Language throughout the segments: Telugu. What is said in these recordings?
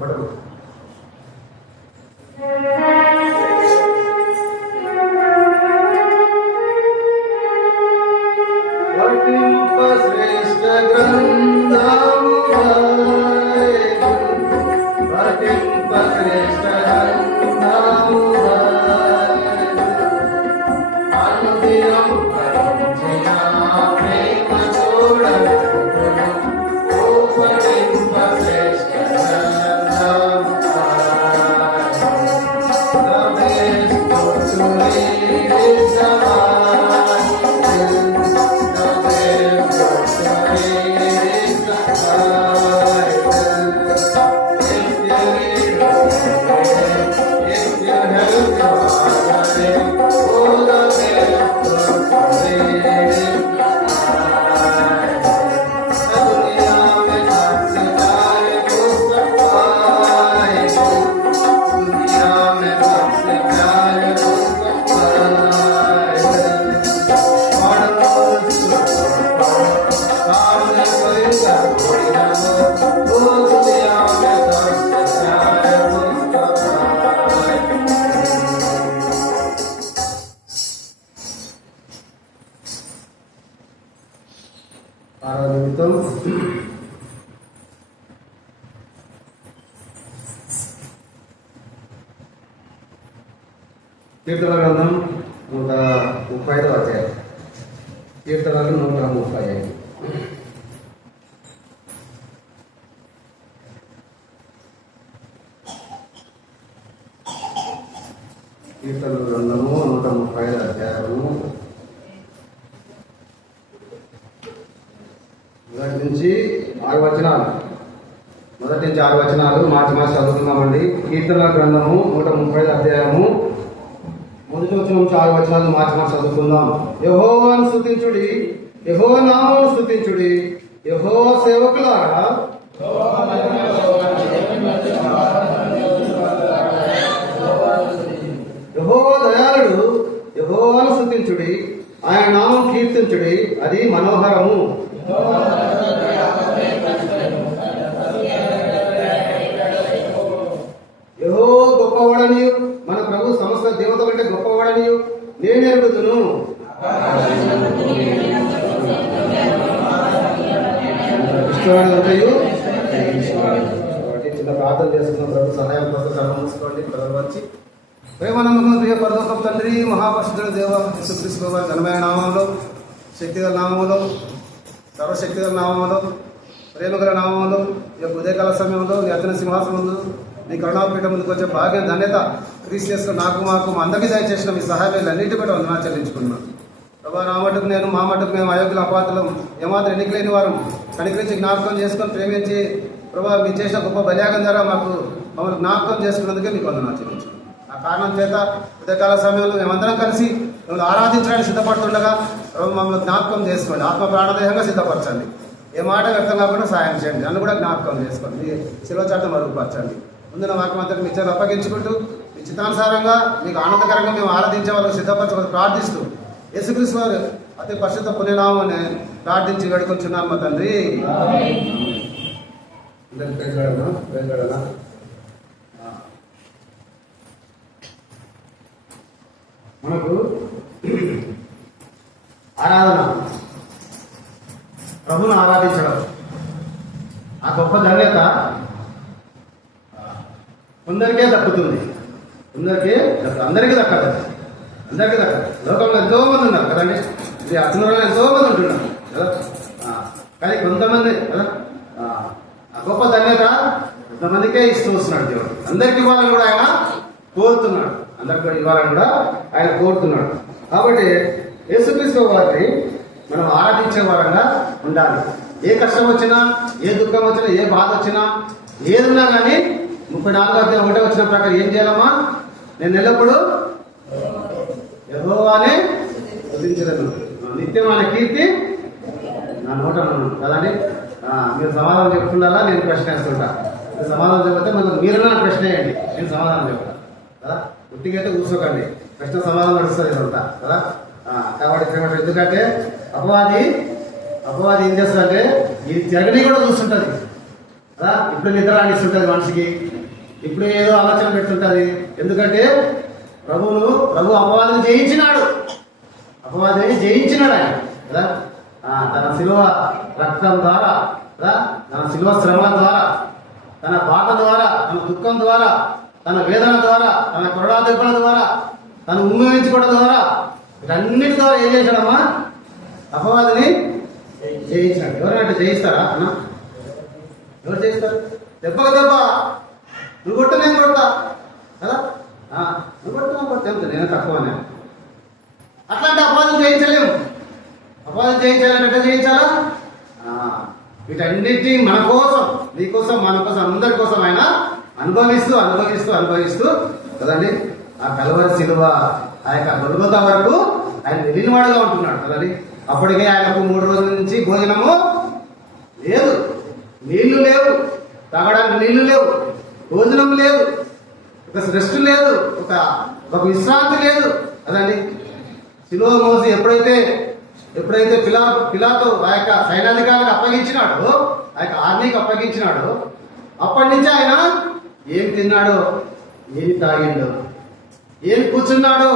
పడవు. శ్రేష్ఠ గ్రంథము శ్రేష్ఠ గ్రంథము అనుదినం ప్రేమ చూడను శ్రేష్ఠ నిమిత్తం కీర్తన గ్రంథం 135వ అధ్యాయం. కీర్తనలు 135. కీర్తన గ్రంథము 135వ అధ్యాయము మొదటి నుంచి 6 వచనాలు. మార్చి చదువుతున్నామండి. కీర్తన గ్రంథము 135వ అధ్యాయము మొదటి వచనం నుంచి 6 వచనాలు మార్చి చదువుకుందాం. యెహోవాను స్తుతించుడి, యెహోవా నామమును స్తుతించుడి, యెహోవా సేవకులారా యెహోవా దయాళుడు, యెహోవాను స్తుతించుడి, ఆయన నామం కీర్తించుడి, అది మనోహరము. యెహోవా గొప్పవాడనియు, మన ప్రభు సమస్త దేవత కంటే గొప్పవాడనియు నేను ఎరుగుదును. చిన్న ప్రార్థన చేసుకున్న ప్రభు సహాయం కోసం కర్మ మూసుకోండి. ప్రజలు వచ్చి ప్రేమ నమ్మకం ప్రియ పరలోకపు తండ్రి, మహాపరిశుద్ధుల దేవ యేసుక్రీస్తు వారి ఘనమైన నామంలో, శక్తిగల నామంలో, సర్వశక్తిగల నామంలో, ప్రేమగల నామంలో, ఈ యొక్క ఉదయకాల సమయంలో నీ అతని సింహాసనంలో నీ కరుణాపీఠం ముందుకు వచ్చే భాగ్యం ధన్యత క్రీస్తు నాకు మాకు అందరికీ దయచేసిన మీ సహాయాలు అన్నింటి కూడా వందనాలు చెల్లించుకున్నాను. ప్రభా, నా మటుకు నేను, మా మటుకు మేము అయోగ్యుల అపాత్రలం, ఏమాత్రం ఎన్నికలేని వారు కనికరించి జ్ఞాపకం చేసుకొని ప్రేమించి ప్రభా మీరు చేసిన గొప్ప బలియాగం ద్వారా మమ్మల్ని జ్ఞాపకం చేసుకున్నందుకే మీకు వందనాలు చెల్లించుకున్నాను. ఆ కారణం చేత ఉదయకాల సమయంలో మేమందరం కలిసి మిమ్మల్ని ఆరాధించడానికి సిద్ధపడుతుండగా మమ్మల్ని జ్ఞాపకం చేసుకోండి. ఆత్మ ప్రాణదేహంగా సిద్ధపరచండి. ఏ మాట వ్యక్తం కాకుండా సాయం చేయండి. నన్ను కూడా జ్ఞాపకం చేసుకోండి. మీ శిలువ చాటును మరుగుపరచండి. ముందున వాక్యం అంతా మీ చేతులు అప్పగించుకుంటూ మీ చిత్తానుసారంగా మీకు ఆనందకరంగా మేము ఆరాధించే వాళ్ళకి సిద్ధపరచమని ప్రార్థిస్తూ యేసుక్రీస్తు వారు అతి పరిశుద్ధ పుణ్యనామని ప్రార్థించి వేడుకొంచున్నాను మా తండ్రి. మనకు ఆరాధన, ప్రభువును ఆరాధించడం, ఆ గొప్ప ధన్యత కొందరికే దక్కుతుంది. అందరికీ దక్కదు. లోకంలో ఎంతో మంది ఉన్నారు కదండి. ఇది అతనులో ఎంతో మంది ఉంటున్నారు కదా. కానీ కొంతమంది కదా ఆ గొప్ప ధన్యత కొంతమందికే ఇస్తూ వస్తున్నాడు దేవుడు. అందరికి ఇవ్వాలని కూడా ఆయన కోరుతున్నాడు. కాబట్టి యేసుక్రీస్తు వారిని మనం ఆరాధించే వారంగా ఉండాలి. ఏ కష్టం వచ్చినా, ఏ దుఃఖం వచ్చినా, ఏ బాధ వచ్చినా, ఏదున్నా కానీ 34వ అధ్యాయం 1వ వచనం ప్రకారం ఏం చేయాలమ్మా? నేను ఎల్లప్పుడూ యెహోవానే స్తుతించెదను, నిత్యం ఆయన కీర్తి నా నోట కదండి. మీరు సమాధానం చెప్తుండాలా, నేను ప్రశ్న వేస్తుంటా. మీరు సమాధానం చెప్తే మీరు నాకు ప్రశ్న వేయండి, నేను సమాధానం చెప్తా కదా. ఉట్టికైతే కూర్చోకండి, ప్రశ్న సమాధానం నడుస్తుంది ఇదంతా కదా. కాబట్టి ఎందుకంటే అపవాది ఏం చేస్తుందంటే ఇది జరగని కూడా చూస్తుంటుంది. కదా. ఇప్పుడు నిద్ర అనిస్తుంటుంది మనిషికి, ఇప్పుడు ఏదో ఆలోచన పెడుతుంటుంది. ఎందుకంటే ప్రభు అపవాదిని జయించినాడు, అపవాదిని జయించినాడు ఆయన కదా. తన శిలువ రక్తం ద్వారా కదా, తన శిలువ శ్రమల ద్వారా, తన బాధ ద్వారా, తన దుఃఖం ద్వారా, తన వేదన ద్వారా, తన కొరడా దెబ్బల ద్వారా, తను ఉమ్మేయించుకోవడం ద్వారా, వీటన్నిటి ద్వారా ఏం చేశాడమ్మా? అపవాదిని జయించినాడు. ఎవరైనా జయిస్తారా అన్న? ఎవరు చేస్తారు? దెబ్బకు దెబ్బ, నువ్వు కొట్ట నేను కొడతా కదా, నువ్వు కొట్ట నేను తక్కువనే. అట్లాంటి అపవాదం జయించలేము. అపవాదం జయించాలంటే ఎట్లా జయించాలా? వీటన్నిటి మన కోసం, నీ కోసం, మన కోసం, అందరి కోసం ఆయన అనుభవిస్తూ అనుభవిస్తూ అనుభవిస్తూ కదండి ఆ కల్వరి శిలువ ఆ యొక్క గొల్గొతా వరకు ఆయన వెళ్ళినవాడుగా ఉంటున్నాడు కదండి. అప్పటికే ఆయనకు 3 రోజుల నుంచి భోజనము లేదు, నీళ్లు లేవు, తాగడానికి నీళ్లు లేవు, భోజనం లేదు, ఒక రెస్ట్ లేదు, ఒక విశ్రాంతి లేదు కదండి. శిలువ మోసి ఎప్పుడైతే పిలాతు ఆ యొక్క సైనాధికారులకు అప్పగించినాడో, ఆ యొక్క ఆర్మీకి అప్పగించినాడో, అప్పటి నుంచి ఆయన ఏం తిన్నాడో, ఏమి తాగిండో, ఏమి కూర్చున్నాడో,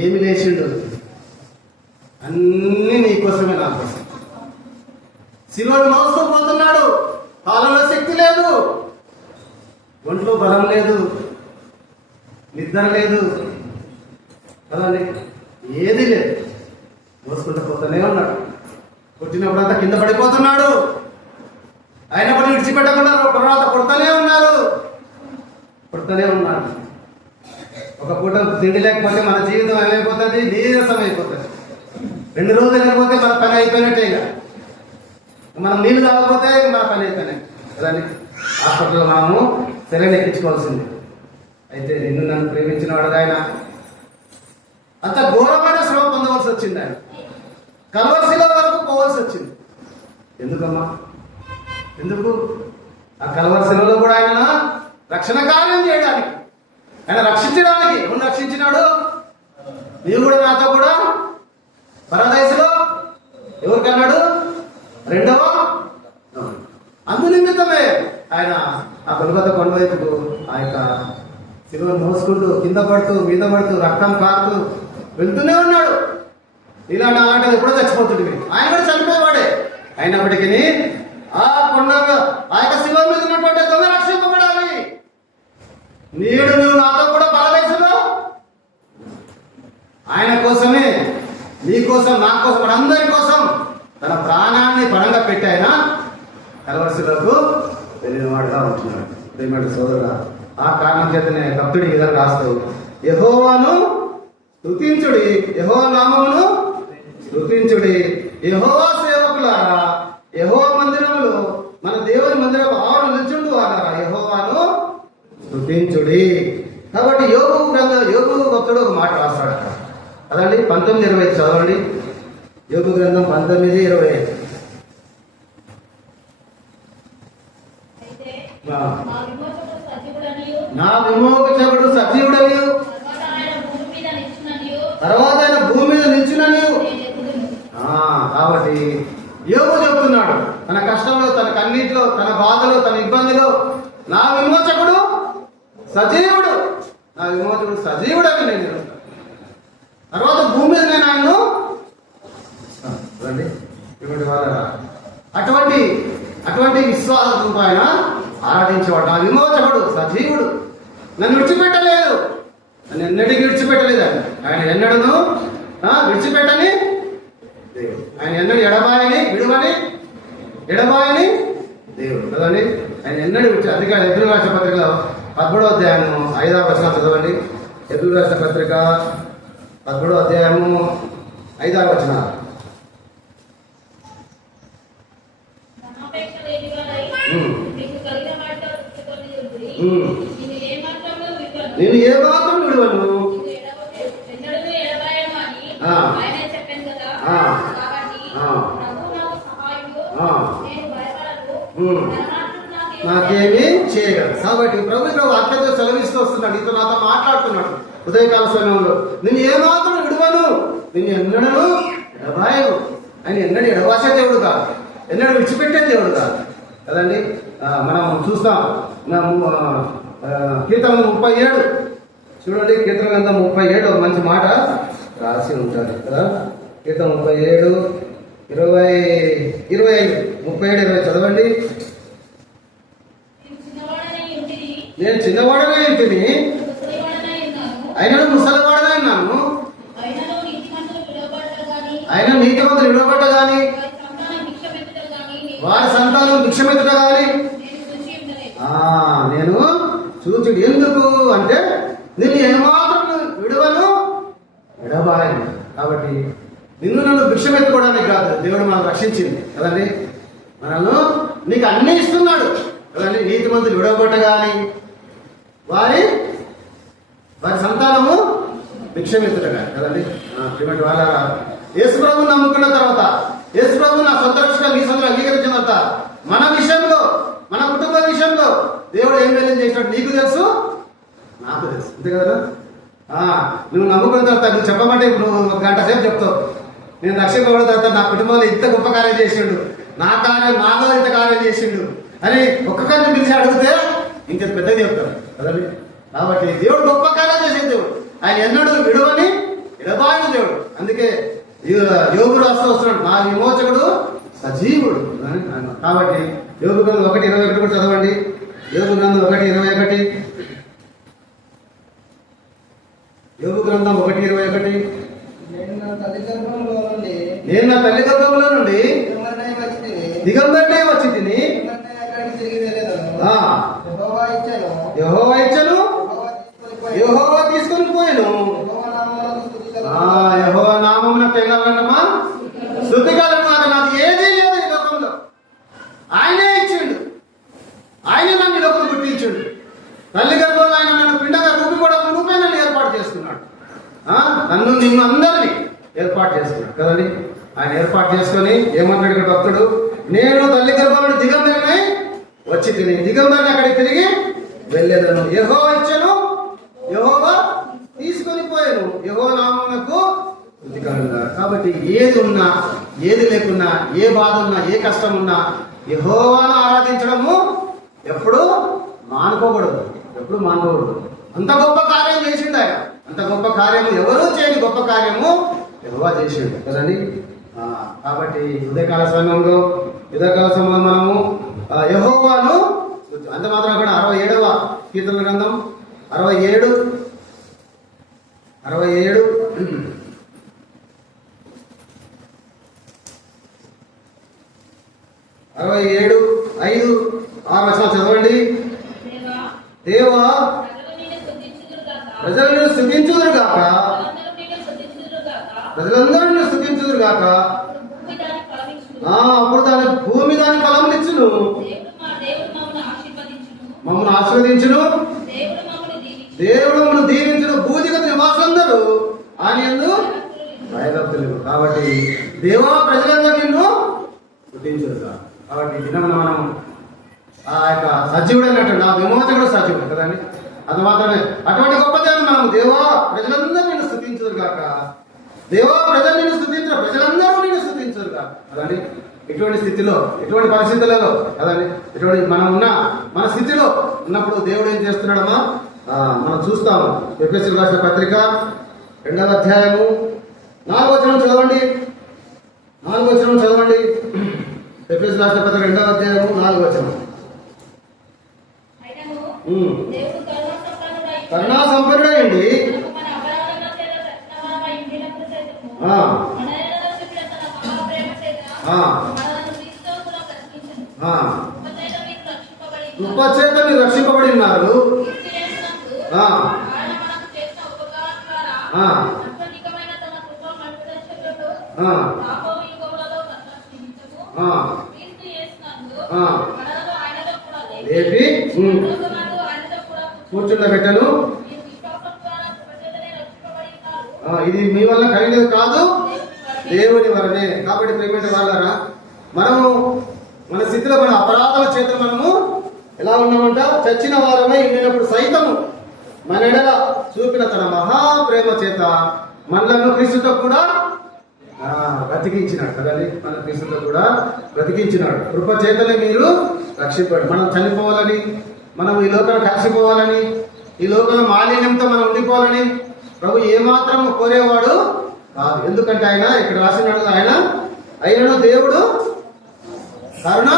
ఏమి లేచిండో, అన్నీ నీకోసమే, నా కోసం. శిలువను మోస్తూ పోతున్నాడు. కాలంలో శక్తి లేదు, ఒంట్లో బలం లేదు, నిద్ర లేదు కదండి, ఏది లేదు. మోసుకుంటూ పోతూనే ఉన్నాడు. కొట్టినప్పుడంతా కింద పడిపోతున్నాడు. అయినప్పుడు విడిచిపెట్టకుండా తర్వాత కొడుతూనే ఉన్నాడు. ఒక పూట తిండి లేకపోతే మన జీవితం ఏమైపోతుంది? నీరసం అయిపోతుంది. 2 రోజులు లేకపోతే మన పని అయిపోయినట్టే. ఇక మనం నీళ్లు తాగకపోతే మన పని అయిపోయినాయి కదండి. హాస్పిటల్లో మనము సెలైన్ ఎక్కించుకోవాల్సింది. అయితే నిన్ను నన్ను ప్రేమించిన వాడు ఆయన అంత ఘోరమైన శ్రమ పొందవలసి వచ్చింది. ఆయన కల్వరి శిలువ వరకు పోవలసి వచ్చింది. ఎందుకమ్మా? ఎందుకు? ఆ కల్వరి శిలువలో కూడా ఆయన రక్షణ కార్యం చేయడానికి, ఆయన రక్షించడానికి. ఎవరు రక్షించినాడు? నీవు కూడా నాతో కూడా పరదేశంలో ఎవరికన్నాడు? 2వ అందు నిమిత్తమే ఆయన ఆ గొల్గొతా కొండ వైపుకు ఆ యొక్క శిలువను మోసుకుంటూ కింద పడుతూ మీద పడుతూ రక్తం కారుతూ వెళ్తూనే ఉన్నాడు. ఇలాంటి అలాంటిది ఎప్పుడో చచ్చిపోతుంది. ఆయన కూడా చనిపోయేవాడే. అయినప్పటికీ ఆ కొండ ఆ యొక్క శిలువ మీద ఉన్నటువంటి దొంగ రక్షింపబడాలి. నువ్వు నాతో కూడా పరదేశంలో ఆయన కోసమే, నీ కోసం, నా కోసం, మనందరి కోసం తన ప్రాణాన్ని పణంగా పెట్టి ఆయన కల్వరి శిలువకు వెళ్ళిన వాడుగా ఉంటున్నాడు. ప్రేమ సోదరుడా, ఆ కారణం చేతనే భక్తుడి విధంగా రాస్తూ యెహోవాను స్తుతించుడి, యెహోవా నామమును స్తుతించుడి, యెహోవా సేవకులారా యెహోవా మందిరములో మన దేవుని మందిరం ఆరు నిల్చుండు అన్నారా యెహోవాను స్తుతించుడి. కాబట్టి యోగు భక్తుడు ఒక మాట రాస్తాడు అదండి. 19:25 చదవండి. యోగు గ్రంథం 19:25. నా విమోచకుడు సజీవుడనియు తర్వాత ఆయన భూమి మీద నిల్చుననియు. కాబట్టి యోగు చెప్తున్నాడు తన కష్టంలో, తన కన్నీటిలో, తన బాధలో, తన ఇబ్బందిలో నా విమోచకుడు సజీవుడు, నా విమోచకుడు సజీవుడని నేను తర్వాత భూమి మీద నేను ఆయన్ను అటువంటి విశ్వాసంతో ఆయన ఆరాధించేవాడు. నా విమోచకుడు సజీవుడు, నన్ను విడిచిపెట్టలేదు, నన్ను ఎన్నటికీ విడిచిపెట్టలేదు. ఆయన ఎన్నడను విడిచిపెట్టని దేవుడు, ఆయన ఎన్నడూ ఎడబాయని దేవుడు కదండి. ఆయన ఎన్నడూ అందుకే ఎబ్రిల్ రాష్ట్ర పత్రిక 13వ అధ్యాయము 5వ వచనం చదవండి. ఎబ్రిల్ రాష్ట్ర పత్రిక 13వ అధ్యాయము 5వ వచనం. నేను ఏ మాత్రం విడువను, నాకేమీ చేయగలరు. కాబట్టి ప్రభు వాక్యంతో సెలవిస్తూ వస్తున్నాడు, నీతో నాతో మాట్లాడుతున్నాడు ఉదయకాల సమయంలో. నేను ఏమాత్రం విడువను, నిన్ను ఎన్నడను ఎడబాయను. ఆయన ఎన్నడూ ఎడబాసే దేవుడు కాదు, ఎన్నడూ విడిచిపెట్టే దేవుడు కాదు కదండి. మనం చూస్తాం కీర్తన 37 చూడండి. కీర్తన గ్రంథం 37 ఒక మంచి మాట రాసి ఉంటుంది కదా. కీర్తన 37 25 చదవండి. నేను చిన్నవాడనే ఇంటిని, అయినా ముసలివాడనే ఉన్నాను, అయినా నీతిమంతులు విడవబడ్డ గాని వారి సంతానం భిక్షమెత్తుట గాని నేను చూచుడు. ఎందుకు అంటే నిన్ను ఏమాత్రం విడవను విడబాయను. కాబట్టి నిన్ను నన్ను భిక్షమెత్తుకోవడానికి కాదు దేవుడు మనం రక్షించింది కదండి. మనల్ని నీకు అన్నీ ఇస్తున్నాడు కదండి. నీతిమంతులు విడవబడ్డ గాని వారి సంతానము భిక్షమెత్తుట గాని కదండి. ప్రియమైన వాళ్ళారా, యేసు ప్రభువుని నమ్ముకున్న తర్వాత, యేసు ప్రభువు నా సొంత రక్షణ మీ సొంత అంగీకరించిన తర్వాత మన విషయంలో, మన కుటుంబ విషయంలో దేవుడు ఏం మేలు చేసినట్టు నీకు తెలుసు, నాకు తెలుసు. అంతే కదా. నువ్వు నమ్ముకున్న తర్వాత నువ్వు చెప్పమంటే నువ్వు 1 గంట సేపు చెప్తావు. నేను రక్షింపబడిన తర్వాత నా కుటుంబంలో ఇంత గొప్ప కార్యం చేసిండు, నాలో ఇంత కార్యం చేసిండు అని ఒక్కొక్కరిని పిలిచి అడిగితే ఇంత పెద్దగా చెప్తారు కదండి. కాబట్టి దేవుడు గొప్ప కార్యం చేసే దేవుడు. ఆయన ఎన్నడూ విడువని విడబాయిన దేవుడు. అందుకే యోగు రాస్తూ వస్తున్నాడు, నా విమోచకుడు సజీవుడు. కాబట్టి యోగు గ్రంథం 1:21 కూడా చదవండి. యోగు గ్రంథం 1:21. యోగు గ్రంథం 1:21. నేను నా తల్లి గర్భంలో నుండి దిగంబరినే వచ్చి తిని యెహోవా ఇచ్చను, యెహోవా తీసుకొని పోయాను. యెహోవా నామమున తెగలనమా స్తుతిగాలను. నాకు ఏదీ లేదు ఈ లోకంలో, ఆయనే ఇచ్చిండు, ఆయనే నన్ను ఈ లోకం గుర్తించిండు. తల్లి గర్భంలో ఆయన నన్ను పిండగా రూపే నన్ను ఏర్పాటు చేసుకున్నాడు. నన్ను నిన్ను అందరినీ ఏర్పాటు చేసుకున్నాడు కదండి. ఆయన ఏర్పాటు చేసుకొని ఏమన్నాడు ఇక్కడ భక్తుడు, నేను తల్లి గర్భంలో దిగంబరినై వచ్చి తిని దిగంబరిని అక్కడికి తిరిగి వెళ్ళేదను. యెహోవా ఇచ్చను, యెహోవా తీసుకొని పోయాను, యెహోవా నామమునకు స్తుతి కలుగును. కాబట్టి ఏది ఉన్నా, ఏది లేకున్నా, ఏ బాధ ఉన్నా, ఏ కష్టం ఉన్నా యెహోవాను ఆరాధించడము ఎప్పుడు మానుకోకూడదు. అంత గొప్ప కార్యం చేసిండు ఆయన. అంత గొప్ప కార్యము ఎవరూ చేయని గొప్ప కార్యము యెహోవా చేసిండు కదండి. కాబట్టి ఉదయకాల సమయంలో మనము యెహోవాను అంత మాత్రం కూడా 67వ కీర్తన గ్రంథం 67 5-6 చదవండి. దేవా ప్రజలను స్తుతించుదురు గాక, ప్రజలందరూ నిన్ను స్తుతించుదురు గాక. అప్పుడు భూమి దాని ఫలమునిచ్చును, మమ్మల్ని ఆశీర్వదించును, దేవుడు మమ్మల్ని దీవించును. భూదిగత నివాసులందరూ ఆయన యందు భయభక్తులు. కాబట్టి దేవా ప్రజలందరూ నిన్ను స్తుతించుదురు. కాబట్టి దినమున మనం ఆ యొక్క సజీవుడు అన్నట్టు, నా విమోచకుడు సజీవుడు కదండి. అది మాత్రమే అటువంటి గొప్ప దేవుడు మనం. దేవా ప్రజలందరూ నిన్ను స్తుతించుదురు గాక, దేవా ప్రజలు నిన్ను స్తుతించరు, ప్రజలందరూ నిన్ను స్తుతించుదురు గాక కదండి. ఎటువంటి స్థితిలో, ఎటువంటి పరిస్థితులలో కదండి, ఎటువంటి మన స్థితిలో ఉన్నప్పుడు దేవుడు ఏం చేస్తున్నాడమ్మా మనం చూస్తాము. ఎఫెసీయులకు రాసిన పత్రిక 2వ అధ్యాయము 4వ వచనం చదవండి. ఎఫెసీయులకు రాసిన పత్రిక 2వ అధ్యాయము 4వ వచనం. కరుణా సంపన్నుడైండి కృపచేత మీరు రక్షింపబడి ఉన్నారు. కూర్చుండబెట్టను. ఇది మీ వల్ల కలిగేది కాదు, దేవుని వలనే. కాబట్టి ప్రియమైన వాళ్ళారా, మనము మన స్థితిలో మన అపరాధాల చేత మనము ఎలా ఉన్నామంట, చచ్చిన వారమే ఉండినప్పుడు సైతము మన ఎడల చూపిన తన మహాప్రేమ చేత మనలను క్రీస్తుతో కూడా బ్రతికించినాడు కదండి. మన క్రీస్తుతో కూడా బ్రతికించినాడు. కృప చేతనే మీరు రక్షింపడు. మనం చనిపోవాలని, మనం ఈ లోకంలో కలిసిపోవాలని, ఈ లోకంలో మాలిన్యంతో మనం ఉండిపోవాలని ప్రభు ఏమాత్రం కోరేవాడు కాదు. ఎందుకంటే ఆయన ఇక్కడ రాసినాడు, ఆయన అయినను దేవుడు కరుణ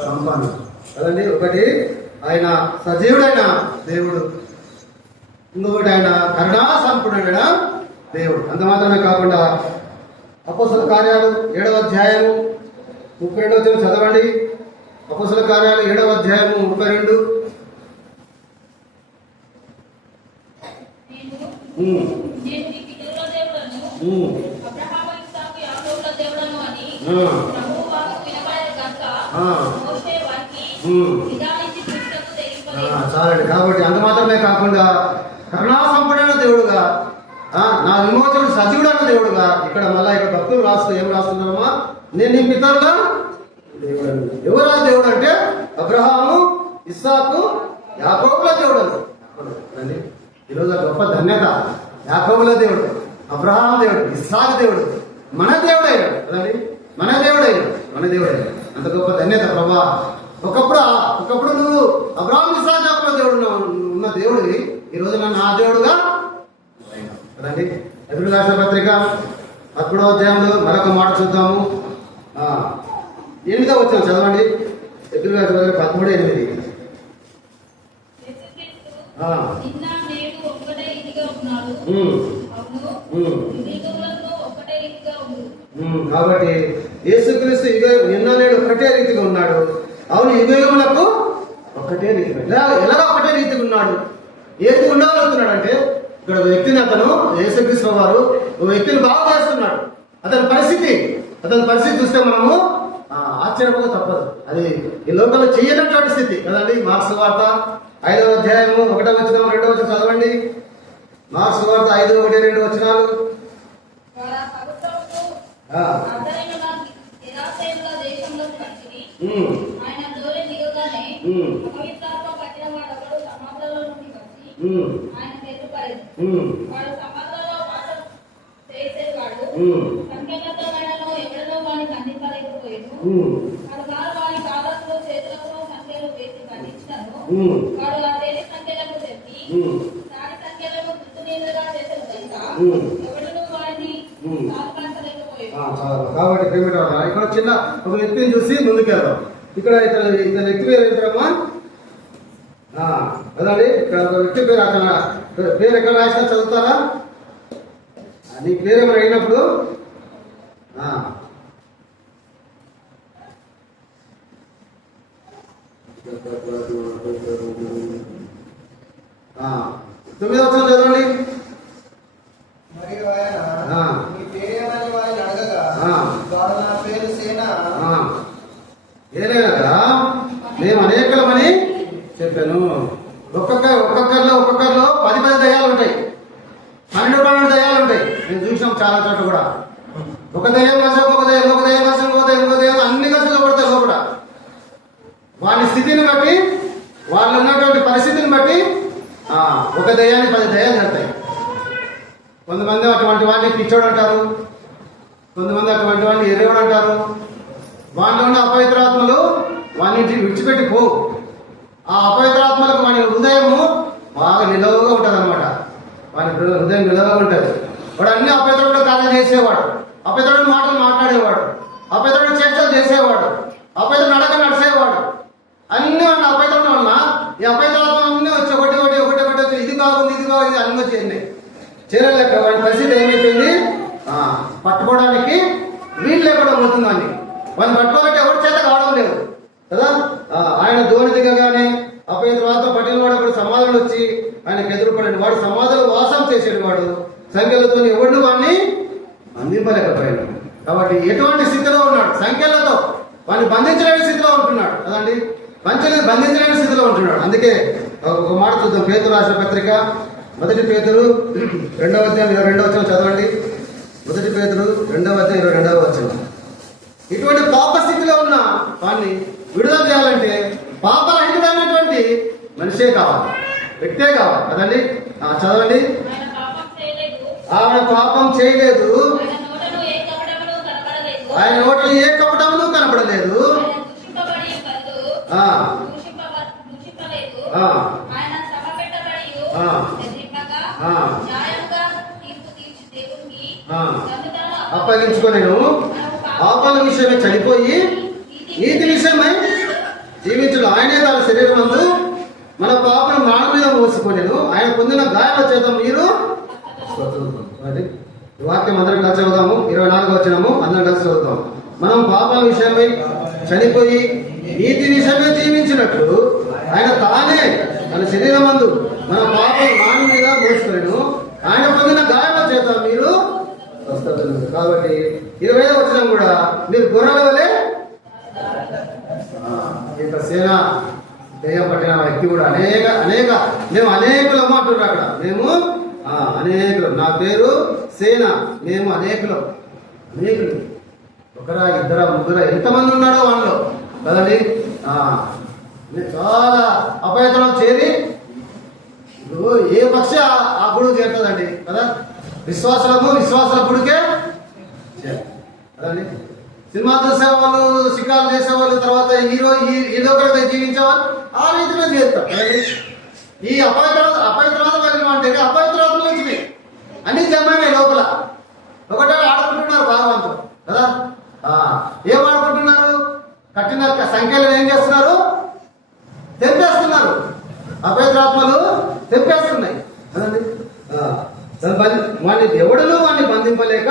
సంపన్నుడు కదండి. ఒకటి ఆయన సజీవుడైన దేవుడు, ఇంకొకటి ఆయన కరుణా సంపన్నుడైన దేవుడు. అంత మాత్రమే కాకుండా అపోస్తల కార్యాలు 7వ అధ్యాయము 32వ వచనం చదవండి. అపోస్తల కార్యాలు 7వ అధ్యాయము 32. చాలండి. కాబట్టి అంత మాత్రమే కాకుండా కరుణా సంపన్నుడైన దేవుడుగా, నా విమోచకుడు సజీవుడైన దేవుడుగా ఇక్కడ మళ్ళా ఇక్కడ భక్తులు రాస్తూ ఏం రాస్తున్నారమ్మా, నేను నీ పితరుల దేవుడు. ఎవరా దేవుడు అంటే అబ్రహాము, ఇస్సాకు, యాకోబుల దేవుడు అండి. ఈరోజు గొప్ప ధన్యత. యాకోబుల దేవుడు, అబ్రహాం దేవుడు, ఇస్సాకు దేవుడు, మన దేవుడయ్యాడు కదండి. మన దేవుడయ్యాడు. అంత గొప్ప ధన్యత ప్రభా. ఒకప్పుడు నువ్వు అబ్రహాం, ఇస్సాకు, యాకోబుల దేవుడు ఉన్న దేవుడివి, ఈ రోజు నన్ను నా దేవుడుగా కదండి. ఎదురు రాసిన పత్రిక 11వ అధ్యాయంలో మరొక మాట చూద్దాము. 8వ వచనం చదవండి. ఎదురు రాసిన పత్రిక 13:8. కాబట్టి యేసుక్రీస్తు నిన్న నేడు ఒకటే రీతిగా ఉన్నాడు. అవును, యుగములకు ఒకటే రీతిగా, ఎలాగ ఒకటే రీతిగా ఉన్నాడు. ఏ రీతి ఉండగలుగుతున్నాడు అంటే ఇక్కడ వ్యక్తిని, అతను యేసుక్రీస్తు వారు వ్యక్తిని బాగు చేస్తున్నాడు. అతని పరిస్థితి చూస్తే మనము ఆశ్చర్యపోక తప్పదు. అది ఈ లోకంలో చేయనటువంటి స్థితి కదండి. మార్క్స్ వార్త 5వ అధ్యాయము 1వ వచనం 2వ వచనం చదవండి. మార్క్స్ వార్త 5:1-2 వచనాలు. కాబట్టి ఇక్కడ చిన్న ఒక వ్యక్తిని చూసి ముందుకెళ్దాం. ఇక్కడ ఇతర వ్యక్తి పేరు ఏంటమ్మా కదండి. ఇక్కడ ఒక వ్యక్తి పేరు, అతను పేరు ఎక్కడ రాసినా చదువుతారా? నీ పేరు ఏమైనా అయినప్పుడు 9వ వచనం చదవండి. మరియు ఆయన మీ పేరేమని వారిని అడగగా వారు నా పేరు సేన ఏలేనగా మేము అనేకలమని చెప్పాను. ఒక్కొక్కరిలో 10 దయ్యాలు ఉంటాయి, 12 దయ్యాలు ఉంటాయి. నేను చూసాం చాలా చోట్ల కూడా. ఒక దయ్యం కలిసి ఒక దయ్యం అన్ని కలిసి పడతాయి లోపల. వాళ్ళ స్థితిని బట్టి, వాళ్ళు ఉన్నటువంటి పరిస్థితిని బట్టి ఒక దయ్యాన్ని 10 దయ్యాలు కడతాయి. కొంతమంది అటువంటి వాడిని పిచ్చోడు అంటారు, కొంతమంది అటువంటి వాడిని ఎర్రవాడు అంటారు. వాడిలో ఉన్న అపవిత్రాత్మలు వాడిని విడిచిపెట్టి పోవు. ఆ అపవిత్రాత్మలకు వాడి హృదయము బాగా నిలవగా ఉంటుంది అనమాట. వాడి హృదయం నిలవగా ఉంటుంది. వాడు అన్ని అపవిత్రుడు కార్యం చేసేవాడు, అపవిత్రుడు మాటలు మాట్లాడేవాడు, అపవిత్రుడు చర్చలు చేసేవాడు, అపవిత్రుడు నడక నడిచేవాడు. అన్ని వాడిని అపవిత్రుడు వలన ఈ అపవిత్రాత్మ అన్నీ వచ్చి ఒకటి ఇది బాగుంది ఇది అన్నీ చేరినాయి. చేరలేక వాడి పరిస్థితి ఏమైపోయింది, పట్టుకోవడానికి వీలు లేకుండా పోతుందని. వాడిని పట్టుకోవాలంటే ఎవరి చేత కావడం లేదు కదా. ఆయన ధోని దిగగానే అపవిత్రాత్మ పట్టిన వాడు అప్పుడు సమాధులు వచ్చి ఆయనకు ఎదురుపడిన వాడు, సమాధులు వాసం చేసేది వాడు, సంఖ్యలతో ఎవరిని వాడిని అందింపలేకపోయాడు. కాబట్టి ఎటువంటి స్థితిలో ఉన్నాడు, సంఖ్యలతో వాడిని బంధించలేని స్థితిలో ఉంటున్నాడు కదండి. బంధించలేని స్థితిలో ఉంటున్నాడు. అందుకే ఒక మాట చూద్దాం. పేతురు రాసిన పత్రిక 1 పేతురు 2వ అధ్యాయం 22వ వచనం చదవండి. 1 పేతురు 2వ అధ్యాయం 22వ వచనం. ఇటువంటి పాప స్థితిలో ఉన్న వాడిని విడుదల చేయాలంటే పాపరహితమైనటువంటి మనిషే కావాలి, వ్యక్తే కావాలి కదండి. చదవండి. ఆయన పాపం చేయలేదు, ఆయన నోట్లో ఏ కపటములు కనపడలేదు, ఆ, దూషింపలేదు. ఆ, ఆయన శ్రమ పెట్టబడియు ఆ, బెదిరింపగా ఆ, న్యాయంగా తీర్పు తీర్చి దేవునికి ఆ. తన్ను తాను అప్పగించుకొనెను. పాపాల విషయమై చనిపోయి నీతి విషయమై జీవించుడు. ఆయనే తన శరీరం నందు మన పాపను మాన మీద మోసుకొనెను. ఆయన పొందిన గాయాల చేత మీరు అది ఈ వాక్యం అందరం కలిసి చదువుదాము. 24 వచనము అందరం కలిసి చదువుతాం. మనం పాపాల విషయమై చనిపోయి నీతి విషయమై జీవించినట్లు ఆయన తానే తన శరీరం నందు మన పాపను మాన మీద మోసుకొనెను. ఆయన పొందిన గాయాల చేత మీరు స్వస్థత పొందారు. కాబట్టి 25వ వచనం కూడా మీరు గొర్రెల వలె ఇంత సేన దెయ్యం పట్టిన వ్యక్తి కూడా అనేక మేము అనేకులము అంటున్నారు అక్కడ. మేము అనేకులం. నా పేరు సేన. మేము అనేకులు. ఒకరా ఇద్దరా ముగ్గురా ఎంతమంది ఉన్నాడో వాళ్ళలో కదండి. చాలా అపాయతనం చేరి ఇప్పుడు ఏ పక్ష ఆ గుడుకు చేరుతుందండి కదా. విశ్వాసాల గుడికే కదండి. సినిమా చూసేవాళ్ళు, షికారు చేసేవాళ్ళు, తర్వాత హీరో ఒకరిగా జీవించేవాళ్ళు ఆ రీతిలో చేస్తారు కదండి. ఈ అపవిత్రవాదం కలిగిన అంటే అపవిత్రవాదం నుంచి అన్ని జమైనాయి లోపల. ఒకటే ఆడుకుంటున్నారు భాగవంతులు కదా. ఏం ఆడుకుంటున్నారు? కట్టిన సంఖ్యలను ఏం చేస్తున్నారు? తెంపేస్తున్నారు. అపవిత్రాత్మలు తెంపేస్తున్నాయి కదండి. వాడిని ఎవడును వాడిని బంధింపలేక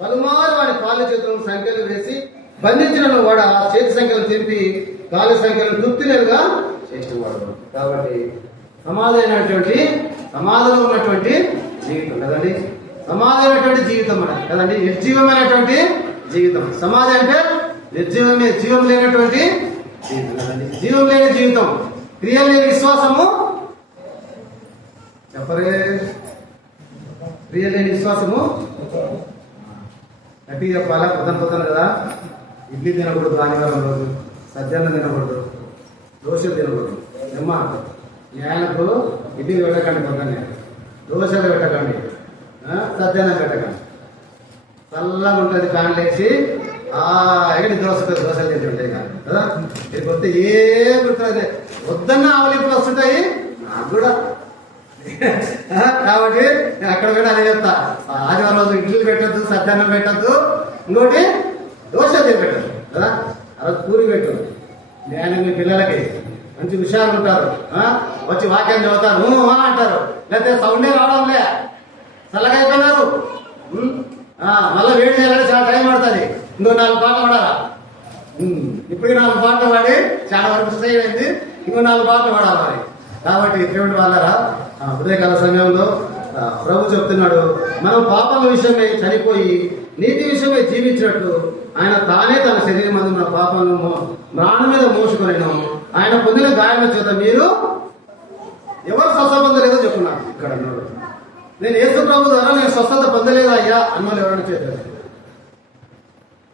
పలుమారు వాడి కాళ్ళ చేతులను సంఖ్యలు వేసి బంధించిన వాడు ఆ చేతి సంఖ్యలు తెంపి కాళ్ళ సంఖ్యలను తృప్తిలేరుగా చేసేవాడు. కాబట్టి సమాధిలో ఉన్నటువంటి జీవితం కదండి. సమాధమైనటువంటి జీవితం మనకి కదండి. నిర్జీవమైనటువంటి జీవితం. సమాధి అంటే నిర్జీవమే, జీవం లేనటువంటి జీవితం కదండి. జీవం లేని జీవితం, క్రియలు లేని విశ్వాసము. చెప్పరే, క్రియలు లేని విశ్వాసము గట్టి చెప్పాలా? పొద్దున కదా ఇడ్లీ తినకూడదు, ఆదివారం రోజు సద్యాన్నం తినకూడదు, దోశలు తినకూడదు. ఏమ్మా మీ ఆయనకు ఇడ్లీలు పెట్టకండి, పొద్దున్నే దోశలు పెట్టకండి, సద్యాన్నం పెట్టకండి. చల్లగా ఉంటుంది. ఫ్యాన్లు వేసి ఎక్కడి దోశలు తింటుంటాయి కదా. ఇక్కడికి వస్తే ఏం గుర్తుంది వద్దన్న ఆవలింపులు వస్తుంటాయి నాకు కూడా. కాబట్టి నేను అక్కడ కూడా అదే చెప్తా. ఆదివారం రోజు ఇడ్లీలు పెట్టద్దు, సద్యాన్నం పెట్టద్దు, ఇంకోటి దోశలు పెట్టద్దు కదా. అలా పూరి పెట్టు. నేను మీ పిల్లలకి మంచి విషయాలు ఉంటారు. వచ్చి వాక్యం చదువుతారు, అంటారు. లేకపోతే సౌండే రావడంలే, చల్లగా అయిపోయినారు. మళ్ళీ వేడి చేయాలంటే చాలా టైం పడుతుంది. ఇంకో 4 పాటలు పాడాలా? ఇప్పటికి 4 పాటలు పాడి చాలా వరకు స్టే అయింది. ఇంకో 4 పాటలు పాడాలి మరి. కాబట్టి దేవుడి వాళ్ళరా ఉదయకాల సమయంలో ప్రభు చెప్తున్నాడు, మనం పాపాల విషయమై చనిపోయి నీతి విషయమై జీవించినట్టు ఆయన తానే తన శరీరం మందు మన పాపాలను ప్రాణం మీద మోసుకొనిను. ఆయన పొందిన గాయాల చేత మీరు ఎవరు స్వస్థ పొందలేదో చెప్పున్నారు. ఇక్కడ అన్నాడు, నేను యేసు ప్రభు ద్వారా నేను స్వస్థత పొందలేదా అయ్యా అన్నోళ్ళు ఎవరైనా చేశారు.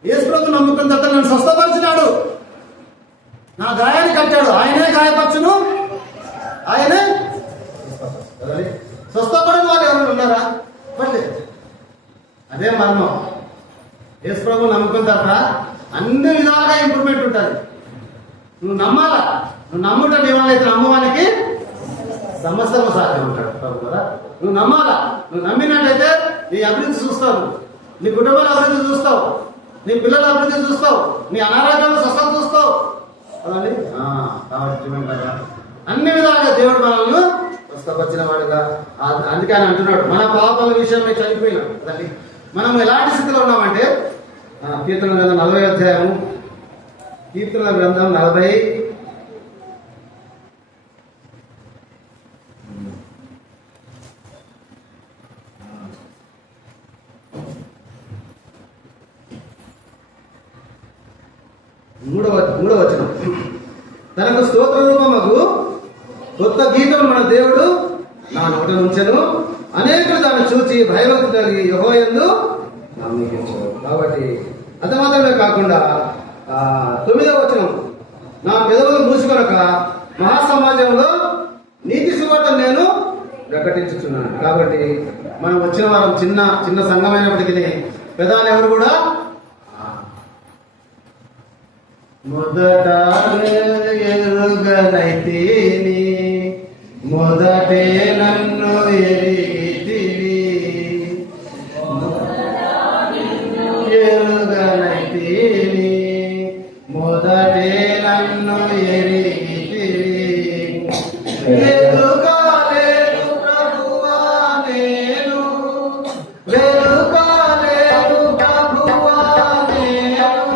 యేసు ప్రభు నమ్ముకున్న తర్వాత నన్ను స్వస్థపరిచినాడు, నా గాయాన్ని కట్టాడు, ఆయనే గాయపరచును, ఆయనే స్వస్థపడిన వాళ్ళు ఎవరైనా ఉన్నారా? పర్లేదు. అదే మర్మం. యేసు ప్రభు నమ్ముకున్న తర్వాత అన్ని విధాలుగా ఇంప్రూవ్మెంట్ ఉంటుంది. నువ్వు నమ్మాలా. నువ్వు నమ్ముట దేవుళ్ళైతే నమ్మవానికి సమస్తము సాధ్యం ఉంటాడు ప్రభు కదా. నువ్వు నమ్మాలా. నువ్వు నమ్మినట్టయితే నీ అభివృద్ధి చూస్తావు, నీ కుటుంబాల అభివృద్ధి చూస్తావు, నీ పిల్లల అభివృద్ధి చూస్తావు, నీ అనారోగ్యంలో స్వస్థత చూస్తావు కదండి. కాబట్టి అన్ని విధాలుగా దేవుడు మనల్ని స్వస్థపరిచిన వాడుగా. అందుకే ఆయన అంటున్నాడు, మన పాపాల విషయమై చనిపోయినాం కదండి. మనం ఎలాంటి స్థితిలో ఉన్నామంటే కీర్తన గ్రంథం 40వ అధ్యాయము, కీర్తన గ్రంథం 40 మూడవ వచనం. తనకు స్తోత్ర రూపమగు కొత్త గీతం మన దేవుడు నా నోట నుంచెను, అనేకులు దాన్ని చూచి భయభక్తి కలిగి యెహోవాయందు నమ్మకించారు. కాబట్టి అది మాత్రమే కాకుండా 9వ వచనం, నా పెదవులు మూసుకొనక మహాసమాజంలో నీతి సువార్తను నేను ప్రకటించుచున్నాను. కాబట్టి మనం వచ్చిన వారం చిన్న సంఘమైనప్పటికీ పెదాలు ఎవరు కూడా మొదట ఎరుగనైతిని మొదటే నన్ను ఎరిగితివి ఎరుగనైతిని మొదటే నన్ను ఎరిగితివి వెలుగాలేను ప్రభువా నేను వెలుగాలేను ప్రభువా నేను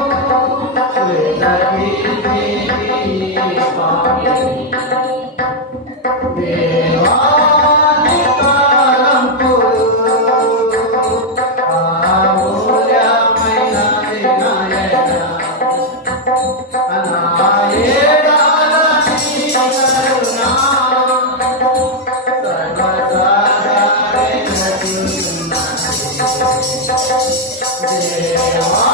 దేవాని కాలంపులు ఆమూల్యమైన వినాయక అనాయేడాల నీ కరుణ సర్వసాధారణ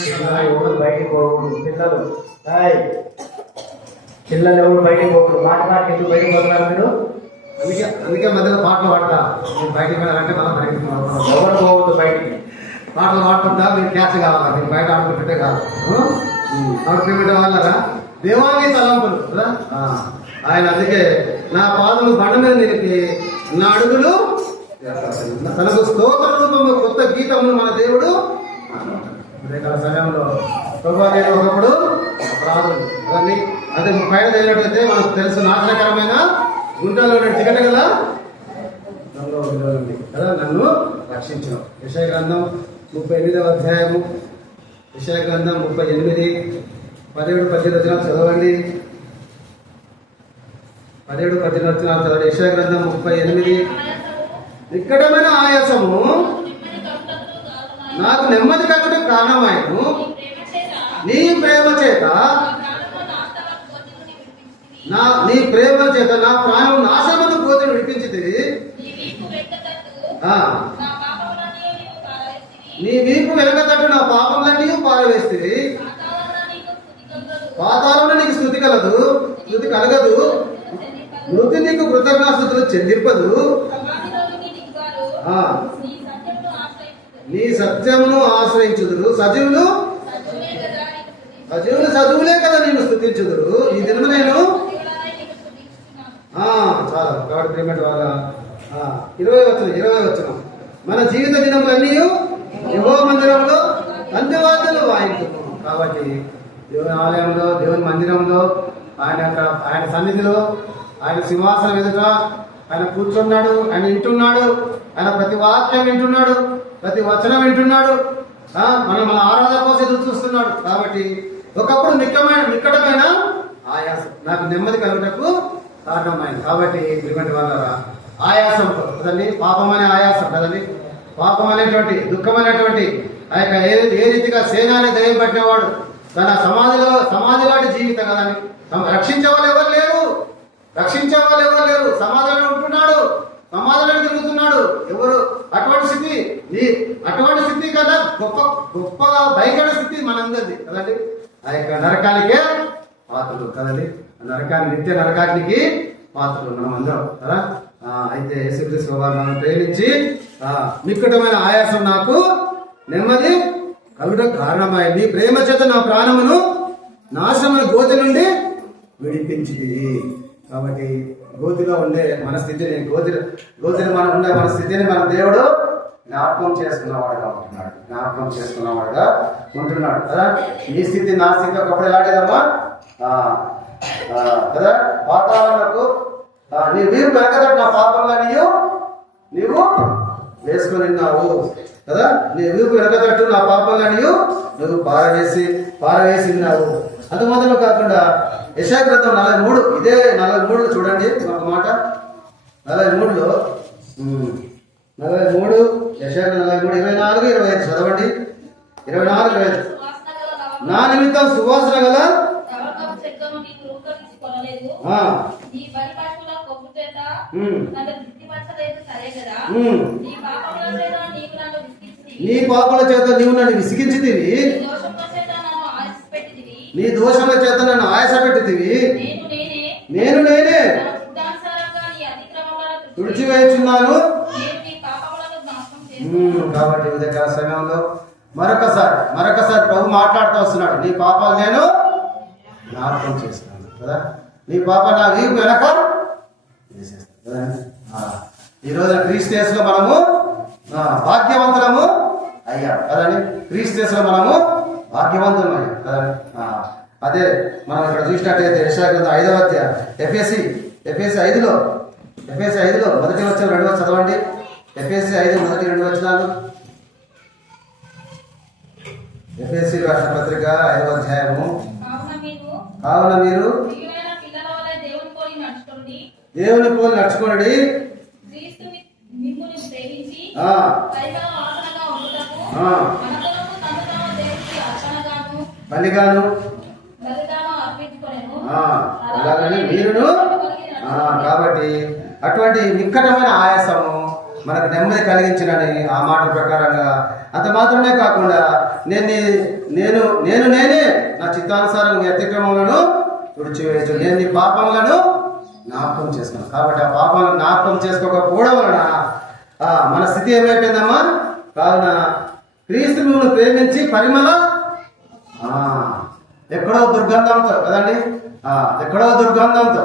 దేవాని ఎవరు బయటికి పోకూడదు. పిల్లలు ఎవరు బయటికి పోకూడదు. మాట ఎందుకు బయటకు పోతున్నారు మీరు? అందుకే మధ్యలో పాటలు పాడతా మీరు బయటికి వెళ్ళాలంటే మనం బయటికి ఎవరు పోవద్దు బయటికి. పాటలు పాడుతుంటా మీరు క్యాచ్ కావాలా మీరు బయట ఆడుకుంటుంటే కాదు ఆడుకుంటే వాళ్ళరా దేవాన్ని తలంపులు కదా ఆయన అందుకే నా పాదలు బండ మీద నిలిపి నా అడుగులు తనకు స్తోత్ర రూపంలో కొత్త గీతములు మన దేవుడు ఉదయకాల సమయంలో ప్రభావం ఒకప్పుడు అపరాధులు అవన్నీ అదే పైన తగినట్లయితే మనకు తెలుసు నాశనకరమైన గుంటలో చికట కదా కదా నన్ను రక్షించు. యెషయా గ్రంథం 38వ అధ్యాయము యెషయా గ్రంథం 38 17-18 వచనాలు చదవండి. 17-18 వచనాలు చదవండి. యెషయా గ్రంథం 38 నిక్కటమైన ఆయాసము నాకు నెమ్మది కలుగుట కారణమాయను నీ ప్రేమ చేత నీ ప్రేమ చేత నా ప్రాణం నాశనమును కోతిని విడిపించితివి. నీ వీపు వెనకతట్టు నా పాపములన్నీ పారవేస్తుంది. పాతాళంలో నీకు స్తుతి కలదు, స్తుతి కలగదు, మృతి నీకు కృతజ్ఞాస్తుతులు చెల్లింపదు. నీ సత్యమును ఆశ్రయించుదురు. సజీవులు సజీవులే కదా నేను స్తుతించుదురు. ఈ దినము నేను చాలా కాబట్టి ప్రేమటి వాళ్ళ 20 వచనం మన జీవిత దినములన్నీ యెహోవా మందిరంలో అంత్యవాద్యాలు వాయించును. కాబట్టి దేవుని ఆలయంలో దేవుని మందిరంలో ఆయన సన్నిధిలో ఆయన సింహాసనం ఎదుట ఆయన కూర్చున్నాడు, ఆయన వింటున్నాడు, ఆయన ప్రతి వాక్యం వింటున్నాడు, ప్రతి వచనం వింటున్నాడు. మనం మన ఆరాధన కోసం ఎదురు చూస్తున్నాడు. కాబట్టి ఒకప్పుడు నిక్కటమైన ఆయాసం నాకు నెమ్మది కలుగుటకు కారణమైంది. కాబట్టి ఇటువంటి వాళ్ళ ఆయాసం కదండి, పాపం అనే ఆయాసం కదండి, పాపం అనేటువంటి దుఃఖమైనటువంటి ఆ యొక్క ఏ రీతిగా సేనాన్ని దయ్యం పట్టినవాడు తన సమాధి వాటి జీవితం కదండి. రక్షించే వాళ్ళు ఎవరు లేరు, సమాధిలో ఉంటున్నాడు, సమాధిలో తిరుగుతున్నాడు. ఎవరు అటువంటి స్థితి కదా గొప్పగా భయంకర స్థితి మనందరిది కదండి. ఆ యొక్క నరకానికే పాత్రలు కదండి, నిత్య నరకానికి పాత్రలు మనం అందరం కదా. అయితే యేసుక్రీస్తు వారిని ప్రేమించి మిక్కటమైన ఆయాసం నాకు నెమ్మది కలుగుట కారణమై నీ ప్రేమ చేత నా ప్రాణమును నాశనమైన గోతి నుండి విడిపించింది. కాబట్టి గోతిలో ఉండే మన స్థితిని గోతిని మనం ఉండే మన స్థితిని మన దేవుడు జ్ఞాపకం చేసుకున్నవాడుగా ఉంటున్నాడు కదా. నీ స్థితి నా స్థితి ఒకప్పుడు ఎలాంటిదమ్మా కదా. పాతాళమునకు నీ వీరు వెనకదట్టు నా పాపంగా నీవు వేసుకొని ఉన్నావు కదా. నీ వీరు వెనకదట్టు నా పాపంగా నువ్వు పారవేసి ఉన్నావు. అంత మాత్రమే కాకుండా యెషయా గ్రంథం 43 ఇదే 43 చూడండి ఒక మాట. 43 యెషయా 43 24-25 చదవండి. 24-25 నా నిమిత్తం సువాసన గల నీ పాపల చేత నీవు నన్ను విసిగించితివి, నీ దోషముల చేత నన్ను ఆయాసపెట్టితివి. నేనే కాబట్టి ఉదయకాల సమయంలో మరొకసారి ప్రభు మాట్లాడుతూ వస్తున్నాడు. నీ పాపాలు నేను జ్ఞాపకం చేస్తాను కదా, నీ పాప నా వీపు వెనక చేసేస్తాను కదా. ఈ రోజున క్రీస్తు యేసులో మనము భాగ్యవంతులము అయ్యాం కదండి. క్రీస్తు యేసులో మనము భాగ్యవంతులం అయ్యాం కదండి. అదే మనం ఇక్కడ చూసినట్టయితే యెషయా గ్రంథం 5వ అధ్యాయం ఎఫెసీ 5లో మొదటి వచనం 2వ చదవండి. ఎఫెసీ 5 మొదటి 2 వచనాలు. ఎఫెసీ రాష్ట్ర పత్రిక 5వ అధ్యాయము. కావున మీరు దేవుని పోలి నడుచుకోండి, బలిగాను అలాగని మీరును. కాబట్టి అటువంటి నిక్కటమైన ఆయాసము మనకు నెమ్మది కలిగించినని ఆ మాట ప్రకారంగా అంత మాత్రమే కాకుండా నేనే నా చిత్తానుసారం నీ అతిక్రమములను తుడిచివేయచ్చు, నేను నీ పాపములను జ్ఞాపకం చేసుకున్నాను. కాబట్టి ఆ పాపాలను జ్ఞాపకం చేసుకోకపోవడం వలన మన స్థితి ఏమైపోయిందమ్మా? కావున క్రీస్తు మిమ్మల్ని ప్రేమించి పరిమళ ఎక్కడో దుర్గంధంతో కదండి, ఎక్కడో దుర్గంధంతో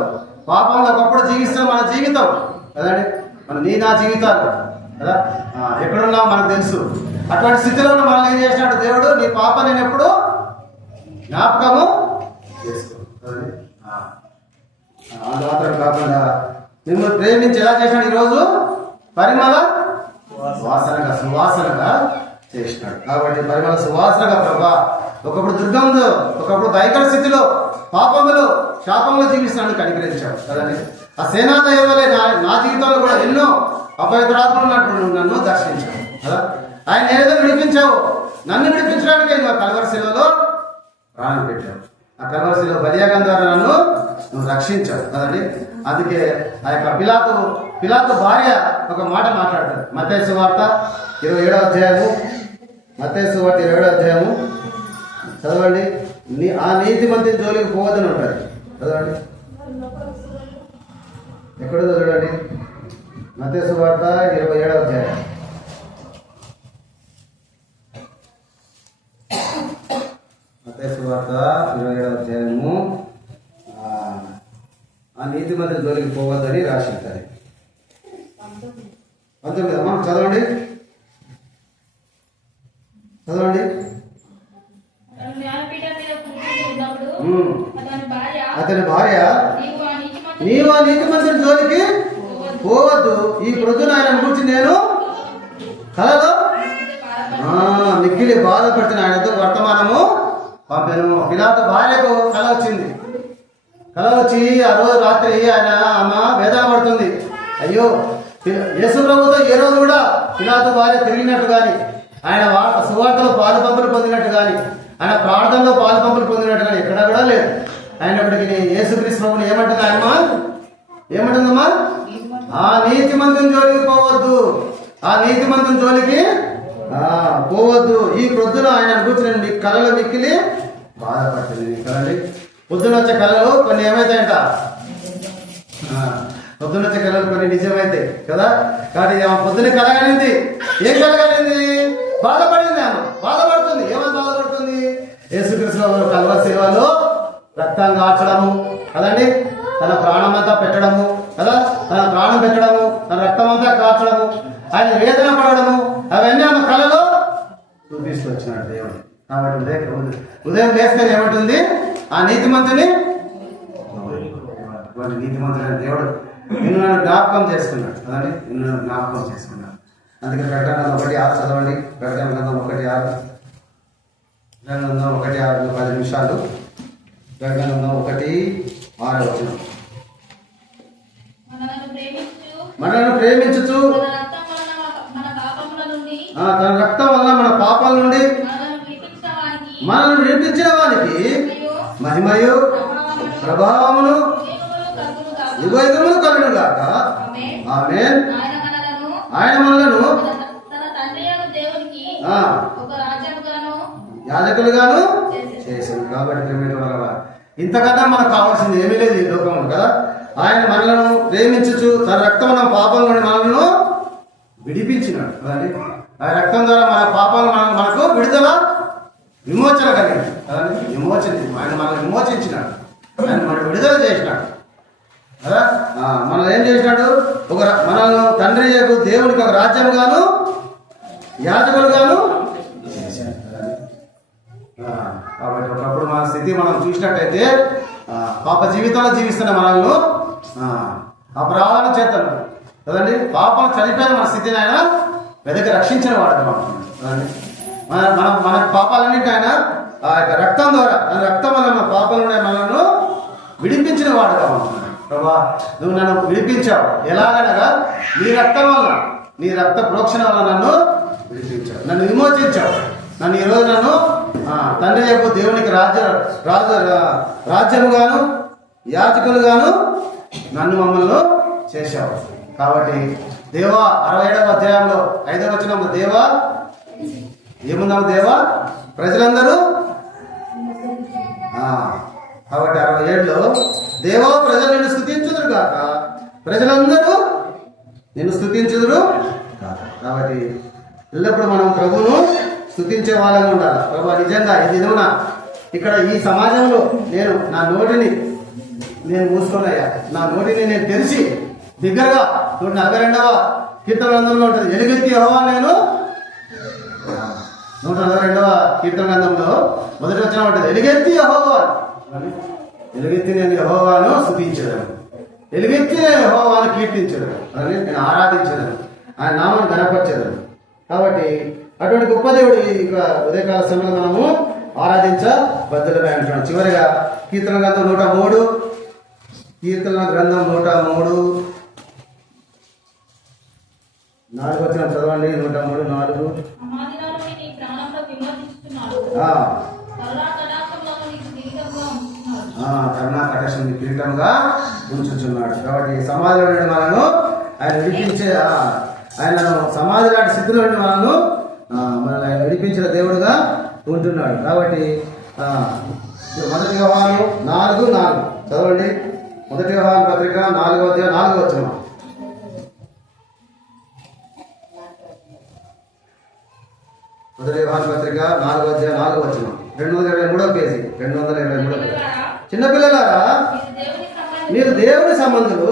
పాపంలో ఒకప్పుడు జీవిస్తాం మన జీవితం కదండి, నా జీవితాలు కదా, ఎక్కడున్నావు మనకు తెలుసు. అటువంటి స్థితిలో మనల్ని ఏం చేసినాడు దేవుడు? నీ పాప నేను ఎప్పుడు జ్ఞాపకము చేసుకో. అది మాత్రం కాకుండా మిమ్మల్ని ప్రేమించి ఎలా చేసినాడు? ఈరోజు పరిమళ సువాసనగా చేసినాడు. కాబట్టి పరిమళ సువాసనగా ప్రభా ఒకప్పుడు దుర్గంధం, ఒకప్పుడు భయంకర స్థితిలో పాపములో శాపంలో జీవిస్తున్నాడు కనికరించాడు కదండి. ఆ సేనాదయ వల్లే నా జీవితంలో కూడా ఎన్నో అపవిత్రాత్మలు ఉన్నట్టు నన్ను దర్శించావు కదా. ఆయన ఏదో విడిపించావు, నన్ను విడిపించడానికి నువ్వు ఆ కల్వరి శిలలో ప్రాణం పెట్టావు. ఆ కల్వరి శిలో బలియాగం ద్వారా నువ్వు రక్షించావు కదండి. అందుకే ఆ యొక్క పిలాతు భార్య ఒక మాట మాట్లాడతాడు. మత్తయి సువార్త 27వ అధ్యాయము. మత్తయి సువార్త 27వ అధ్యాయము చదవండి. ఆ నీతిమంతుని జోలికి పోవద్దని ఉంటుంది. చదవండి, ఎక్కడో చూడండి. మత్తయి సువార్త 27వ అధ్యాయం. మత్తయి సువార్త 27వ అధ్యాయము. ఆ నీతిమంతుని జోలికి పోవద్దని రాసి ఉంటుంది. 19 అమ్మా చదవండి. అతని భార్య నీవు ఆ నీతిమంతుని జోలికి పోవద్దు, ఈ ప్రొద్దున ఆయన గురించి నేను కలలో మిక్కిలి బాధపడుతున్న ఆయనతో వర్తమానము పంపాను. పిలాతు భార్యకు కల వచ్చింది. కల వచ్చి ఆ రోజు రాత్రి ఆమె వేదన పడుతుంది. అయ్యో, యేసు ప్రభుతో ఏ రోజు కూడా పిలాతు భార్య తిరిగినట్టు కానీ, ఆయన సువార్తలో పాలు పంపులు పొందినట్టు కానీ, ఆయన ప్రార్థనలో పాలు పంపులు పొందినట్టు కానీ ఎక్కడా కూడా లేదు. అయినప్పటికీ యేసుక్రీస్తు ప్రభుని ఏమంటుందమ్మా? ఆ నీతిమంతుని జోలికి పోవద్దు, ఆ నీతిమంతుని జోలికి పోవద్దు. ఈ ప్రొద్దున ఆయన కూర్చుని మీ కళలు మిక్కిలి బాధపడుతుంది కదండి. పొద్దున వచ్చే కళలు కొన్ని ఏమైతాయంట? పొద్దున వచ్చే కళలు కొన్ని నిజమైతే కదా. కాబట్టి ఆమె పొద్దున కలగలింది. ఏం కలగలింది? బాధపడింది. ఆమె బాధపడుతుంది. ఏమని బాధపడుతుంది? యేసుక్రీస్తు కల్వరి శిలువలో రక్తం కాచడము కదండి, తన ప్రాణం అంతా పెట్టడము కదా, తన ప్రాణం పెట్టడము, తన రక్తం అంతా కాచడము, ఆయన వేదన పడడము, అవన్నీ ఆమె కళలో చూపిస్తూ వచ్చినాడు దేవుడు. కాబట్టి ఉదయం లేస్తే ఏమంటుంది? ఆ నీతిమంతుని దేవుడు నిన్ను నన్ను జ్ఞాపకం చేసుకున్నాడు కదండి, నిన్ను జ్ఞాపకం చేసుకున్నాడు. అందుకే ప్రకటన 1:6 చదవండి. ప్రకటన 1:6 1:6 10 నిమిషాలు. ప్రకటన 1:6 వచనం. మనల్ని ప్రేమించుచు తన రక్తం వలన మన పాపాల నుండి మనల్ని విడిపించిన వానికి మహిమయు ప్రభావమును యుగయుగములు కలుగును గాక. ఆమేన్. ఆయన మనలను యాజకులుగాను చేశాను. కాబట్టి ఇంతకన్నా మనకు కావాల్సింది ఏమీ లేదు ఈ లోకంలో కదా. ఆయన మనలను ప్రేమించుచు తన రక్తం మన పాపం నుండి మనలను విడిపించినాడు కదండి. ఆ రక్తం ద్వారా మన పాపాలు మనకు విడుదల విమోచన కలిగింది. విమోచన ఆయన మనల్ని విమోచించినాడు, ఆయన మనకు విడుదల చేసినాడు కదా. మనం ఏం చేసినాడు, మనల్ని తండ్రి దేవునికి ఒక రాజ్యం గాను యాజకులు గాను. కాబట్టి ఒకప్పుడు మన స్థితి మనం చూసినట్టయితే పాప జీవితంలో జీవిస్తున్న మనల్ని అపరాధం చేతను కదండి, పాపను చనిపోయిన మన స్థితిని ఆయన వెదకి రక్షించిన వాడు మన పాపాలన్నింటి ఆయన ఆ యొక్క రక్తం ద్వారా, రక్తం వల్ల మన పాపాలను మనల్ని విడిపించిన వాడు కావాలి. ప్రభా నువ్వు నన్ను విడిపించావు, ఎలాగనగా నీ రక్తం వల్ల, నీ రక్త ప్రోక్షణ వల్ల నన్ను విడిపించావు, నన్ను విమోచించావు. నన్ను ఈరోజు నన్ను తండ్రి యొక్క దేవునికి రాజ్యముగాను యాజకులుగాను నన్ను మమ్మల్ని చేశావు. కాబట్టి దేవా 67వ అధ్యాయంలో 5వ వచనంలో దేవా ఏమున్నాము, దేవా ప్రజలందరూ కాబట్టి 67లో దేవా ప్రజలు నిన్ను స్తుతించుదురు కాక, ప్రజలందరూ నిన్ను స్తుతించుదురు కాక. కాబట్టి ఎల్లప్పుడూ మనం ప్రభువును స్తుతించే వాళ్ళని ఉండాలి. ప్రభు నిజంగా ఈ దినమున ఇక్కడ ఈ సమాజంలో నా నోటిని మూసుకున్నాయా, నా నోటిని నేను తెరిచి దగ్గరగా 142వ కీర్తన గ్రంథంలో ఉంటుంది, ఎలుగెత్తి యెహోవా నేను 142వ కీర్తన గ్రంథంలో మొదటి వచనం ఉంటుంది, ఎలుగెత్తి యెహోవా, ఎలుగెత్తి నేను యెహోవాను స్తుతించదను, ఎలుగెత్తి నేను యెహోవాను కీర్తించదను, అని నేను ఆరాధించదను, ఆయన నామాన్ని గణపరచదను. కాబట్టి అటువంటి గొప్ప దేవుడు ఇక ఉదయకాల సమయంలో మనము ఆరాధించబద్దులుగా అంటున్నాం. చివరిగా కీర్తన గ్రంథం 103, కీర్తన గ్రంథం 103 4 వచ్చిన చదవండి. 103 4. కరుణా కటాక్షం కిరీటంగా ఉంచుచున్నాడు. కాబట్టి సమాధిలో నుండి మనను ఆయన విడిపించే, ఆయనను సమాధి లాంటి స్థితిలో నుండి మనను ఆయన విడిపించిన దేవుడుగా ఉంటున్నాడు. కాబట్టి మొదటి యోహాను 4:4 చదవండి. మొదటి యోహాను పత్రిక 4వ అధ్యాయం 4వ వచనం. మొదటి యోహాను పత్రిక 4వ అధ్యాయం 4వ వచనం, 223వ పేజీ, 223వ పేజీ. చిన్నపిల్లలారా మీరు దేవుని సంబంధులు,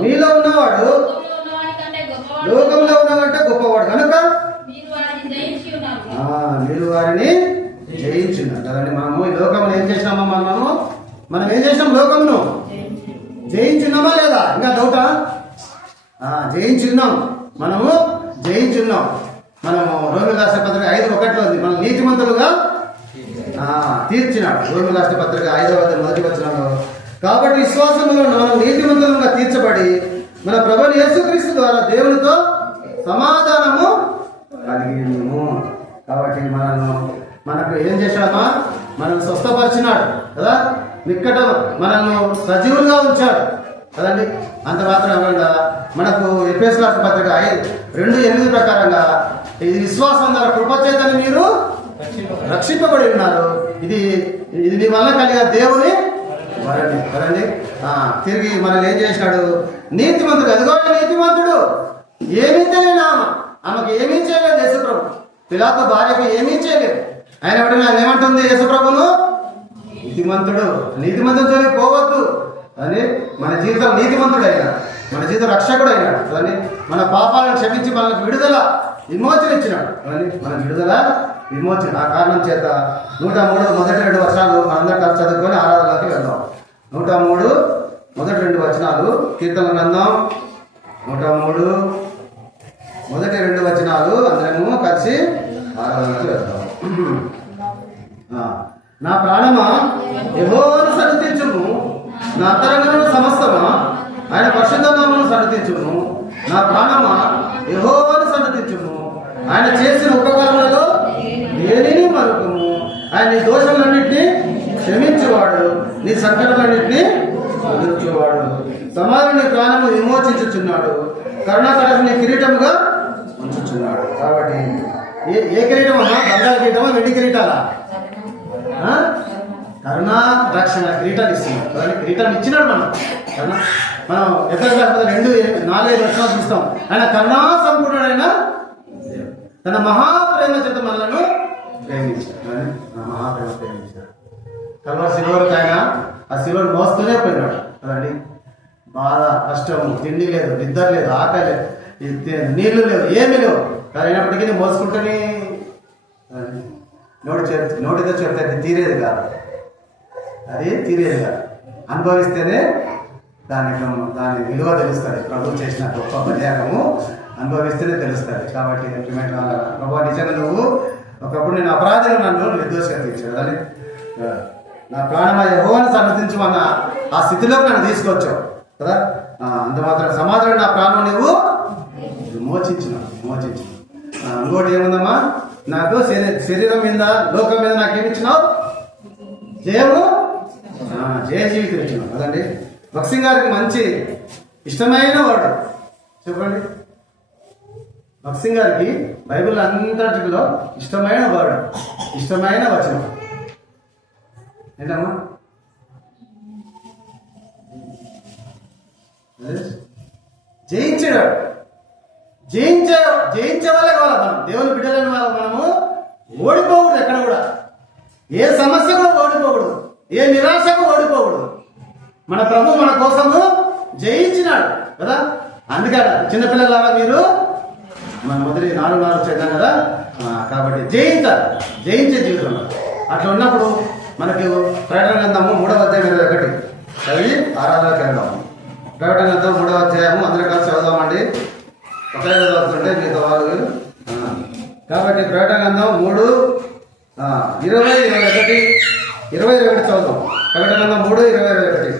మీలో ఉన్నవాడు లోకంలో ఉన్నవాడంటే గొప్పవాడు కనుక మీరు వారిని జయించున్నారు కదండి. మనము ఈ లోకమును ఏం చేసినామా, మనం ఏం చేసినాం, లోకమును జయించున్నామా లేదా, ఇంకా డౌటా? జయించున్నాం, మనము జయించున్నాం. మనము రోమిల రాష్ట్ర పత్రిక 5:1 ఉంది, మనం నీతిమంతులుగా తీర్చినాడు. రోమిల రాష్ట్ర పత్రిక 5వ అధ్యాయం మొదటి వచనంలో, కాబట్టి విశ్వాసంలో మనం నీతిమంతులుగా తీర్చబడి మన ప్రభువు యేసుక్రీస్తు ద్వారా దేవునితో సమాధానము కలిగినము. కాబట్టి మనకు ఏం చేశామా, మనం స్వస్థపరిచినాడు కదా, నిక్కట మనల్ని సజీవులుగా ఉంచాడు కదండి. అంత మాత్రం మనకు ఎఫెసీయుల రాసిన పత్రిక 2:8 ప్రకారంగా ఇది విశ్వాసం ద్వారా కృపచేతని మీరు రక్షింపబడి ఉన్నారు, ఇది మీ వల్ల కలిగిన దేవుని వరది కదండి. తిరిగి మనల్ని ఏం చేసినాడు, నీతిమంతుడు, అదిగో నీతిమంతుడు, ఏమీ తెలియనా, ఆమెకు ఏమీ చేయలేదు యేసుప్రభు, పిలాతు భార్యకు ఏమీ చేయలేదు. ఆయన ఆయన ఏమంటుంది యేసుప్రభును, నీతిమంతుడు, నీతిమంతుడు పోవద్దు అని మన జీవితం నీతిమంతుడు అయినాడు, మన జీవితం రక్షకుడు అయినాడు అని, మన పాపాలను క్షమించి మనకు విడుదల విమోచన ఇచ్చినాడు అని, మన విడుదల విమోచన. ఆ కారణం చేత 103 మొదటి 2 వచనాలు మనందరం కలిసి చదువుకొని ఆరాధనలోకి వెళ్దాం. 103 మొదటి 2 వచనాలు కీర్తన గ్రంథం 103 మొదటి 2 వచనాలు అందరము కలిసి ఆరాధనలోకి వెళ్దాం. నా ప్రాణమా యెహోవాను సన్నుతించుము, నా అంతరంగమున సమస్తమా ఆయన పరిశుద్ధ నామమును సన్నుతించుము. నా ప్రాణమా యెహోవాను సన్నుతించుము, ఆయన చేసిన ఉపకారములలో దేనిని మరువకుము. ఆయన నీ దోషములన్నింటినీ క్షమించేవాడు, నీ సంకటములన్నింటినీ వదిలించేవాడు. సమాధిని నీ ప్రాణము విమోచించుచున్నాడు, కరుణా కటాక్షం నీ కిరీటముగా ఉంచుచున్నాడు. కాబట్టి ఏ కిరీటం అన్నా, బంగారు కిరీటమా వెండి కిరీటాలా? కరుణా రక్షణ కిరీటాలు ఇస్తున్నాడు. కిరీటం ఇచ్చినాడు మనం ఎక్కడ 2:4-5 వచనాలు చూస్తాం. ఆయన కరుణా సంపూర్ణుడైన తన మహాప్రేమ చేత మనలను ప్రేమించాడు. ప్రేమించాడు. కల్వరి శిలువకు ఆయన ఆ శిలువను మోస్తూనే పోయినాడు కదండి. బాధ, కష్టము, తిండి లేదు, నిద్ర లేదు, ఆకలి లేదు, నీళ్లు లేవు, ఏమీ లేవు. కానీ అయినప్పటికీ మోసుకుంటూనే నోటితో చెప్తే అది తీరేది కాదు. అది తీరేది కాదు. అనుభవిస్తేనే దాని విలువ తెలుస్తుంది. ప్రభువు చేసిన గొప్ప బలియాగము అనుభవిస్తేనే తెలుస్తుంది. కాబట్టి ప్రభు నిజంగా నువ్వు ఒకప్పుడు నేను అపరాధిగా నన్ను నిర్దోషిగా తీర్చావు కదా, నా ప్రాణమ యెహోవాను సన్నతించమన్న ఆ స్థితిలోకి నన్ను తీసుకొచ్చావు కదా. అంత మాత్రం సమాజంలో నా ప్రాణం నువ్వు మోచించిన. ఇంకోటి ఏముందమ్మా, నాకు శరీరం మీద, లోకం మీద నాకేమిచ్చినావు? జయము, జయ జీవితం ఇచ్చినావు కదండి. భక్సింగ్ గారికి మంచి ఇష్టమైన వాడు చెప్పండి. భక్సింగ్ గారికి బైబిల్ అంతటిలో ఇష్టమైన వాడు, ఇష్టమైన వచనం ఏంటమ్మా? జయించాడు. జయించే వాళ్ళే కావాలి మనం. దేవుని బిడ్డలని మనము ఓడిపోకూడదు. ఎక్కడ కూడా ఏ సమస్య కూడా ఓడిపోకూడదు, ఏ నిరాశకు ఓడిపోకూడదు. మన ప్రభు మన కోసము జయించినాడు కదా. అందుకని చిన్నపిల్లలారా మీరు మన మొదటి 4 చేద్దాం కదా. కాబట్టి జయించే జీవితంలో అట్లా ఉన్నప్పుడు మనకు ప్రకటన గ్రంథము 3వ అధ్యాయం 21 చదివి ఆరాధనకి వెళ్దాము. ప్రకటన గ్రంథం 3వ అధ్యాయము అందరూ కలిసి చదువుదామండి. ఒకే చదువుతుంటే మిగతా వాళ్ళు. కాబట్టి ప్రకటన గ్రంథం 3 20 21 చదువుదాం. ప్రకటన గ్రంథం 3 20 21.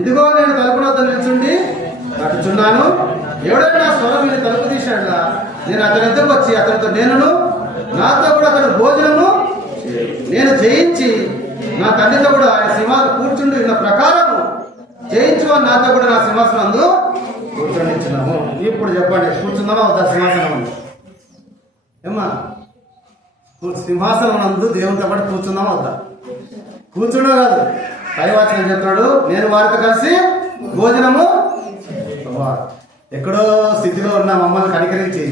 ఇదిగో నేను తలుపున వద్ద నిల్చుండి తట్టుచున్నాను. ఎవడైనా స్వరం విని తలుపు తీశాడుగా నేను అతని వద్దకు వచ్చి అతనితో నాతో కూడా అతను భోజనము నేను జయించి నా తండ్రితో కూడా ఆయన సింహాసనం కూర్చుండి ఉన్న ప్రకారము జయించు అని నాతో కూడా నా సింహాసనం అందు కూర్చొనిచ్చున్నాము. ఇప్పుడు చెప్పండి, కూర్చుందామా వద్దా సింహాసనం? ఏమ్మా, సింహాసనం నందు దేవునితో పాటు కూర్చుందామా వద్దా? కూర్చుండే కాదు, పైవాచనం చెప్తున్నాడు, నేను వారితో కలిసి భోజనము. ఎక్కడో స్థితిలో ఉన్న మమ్మల్ని కనికరించి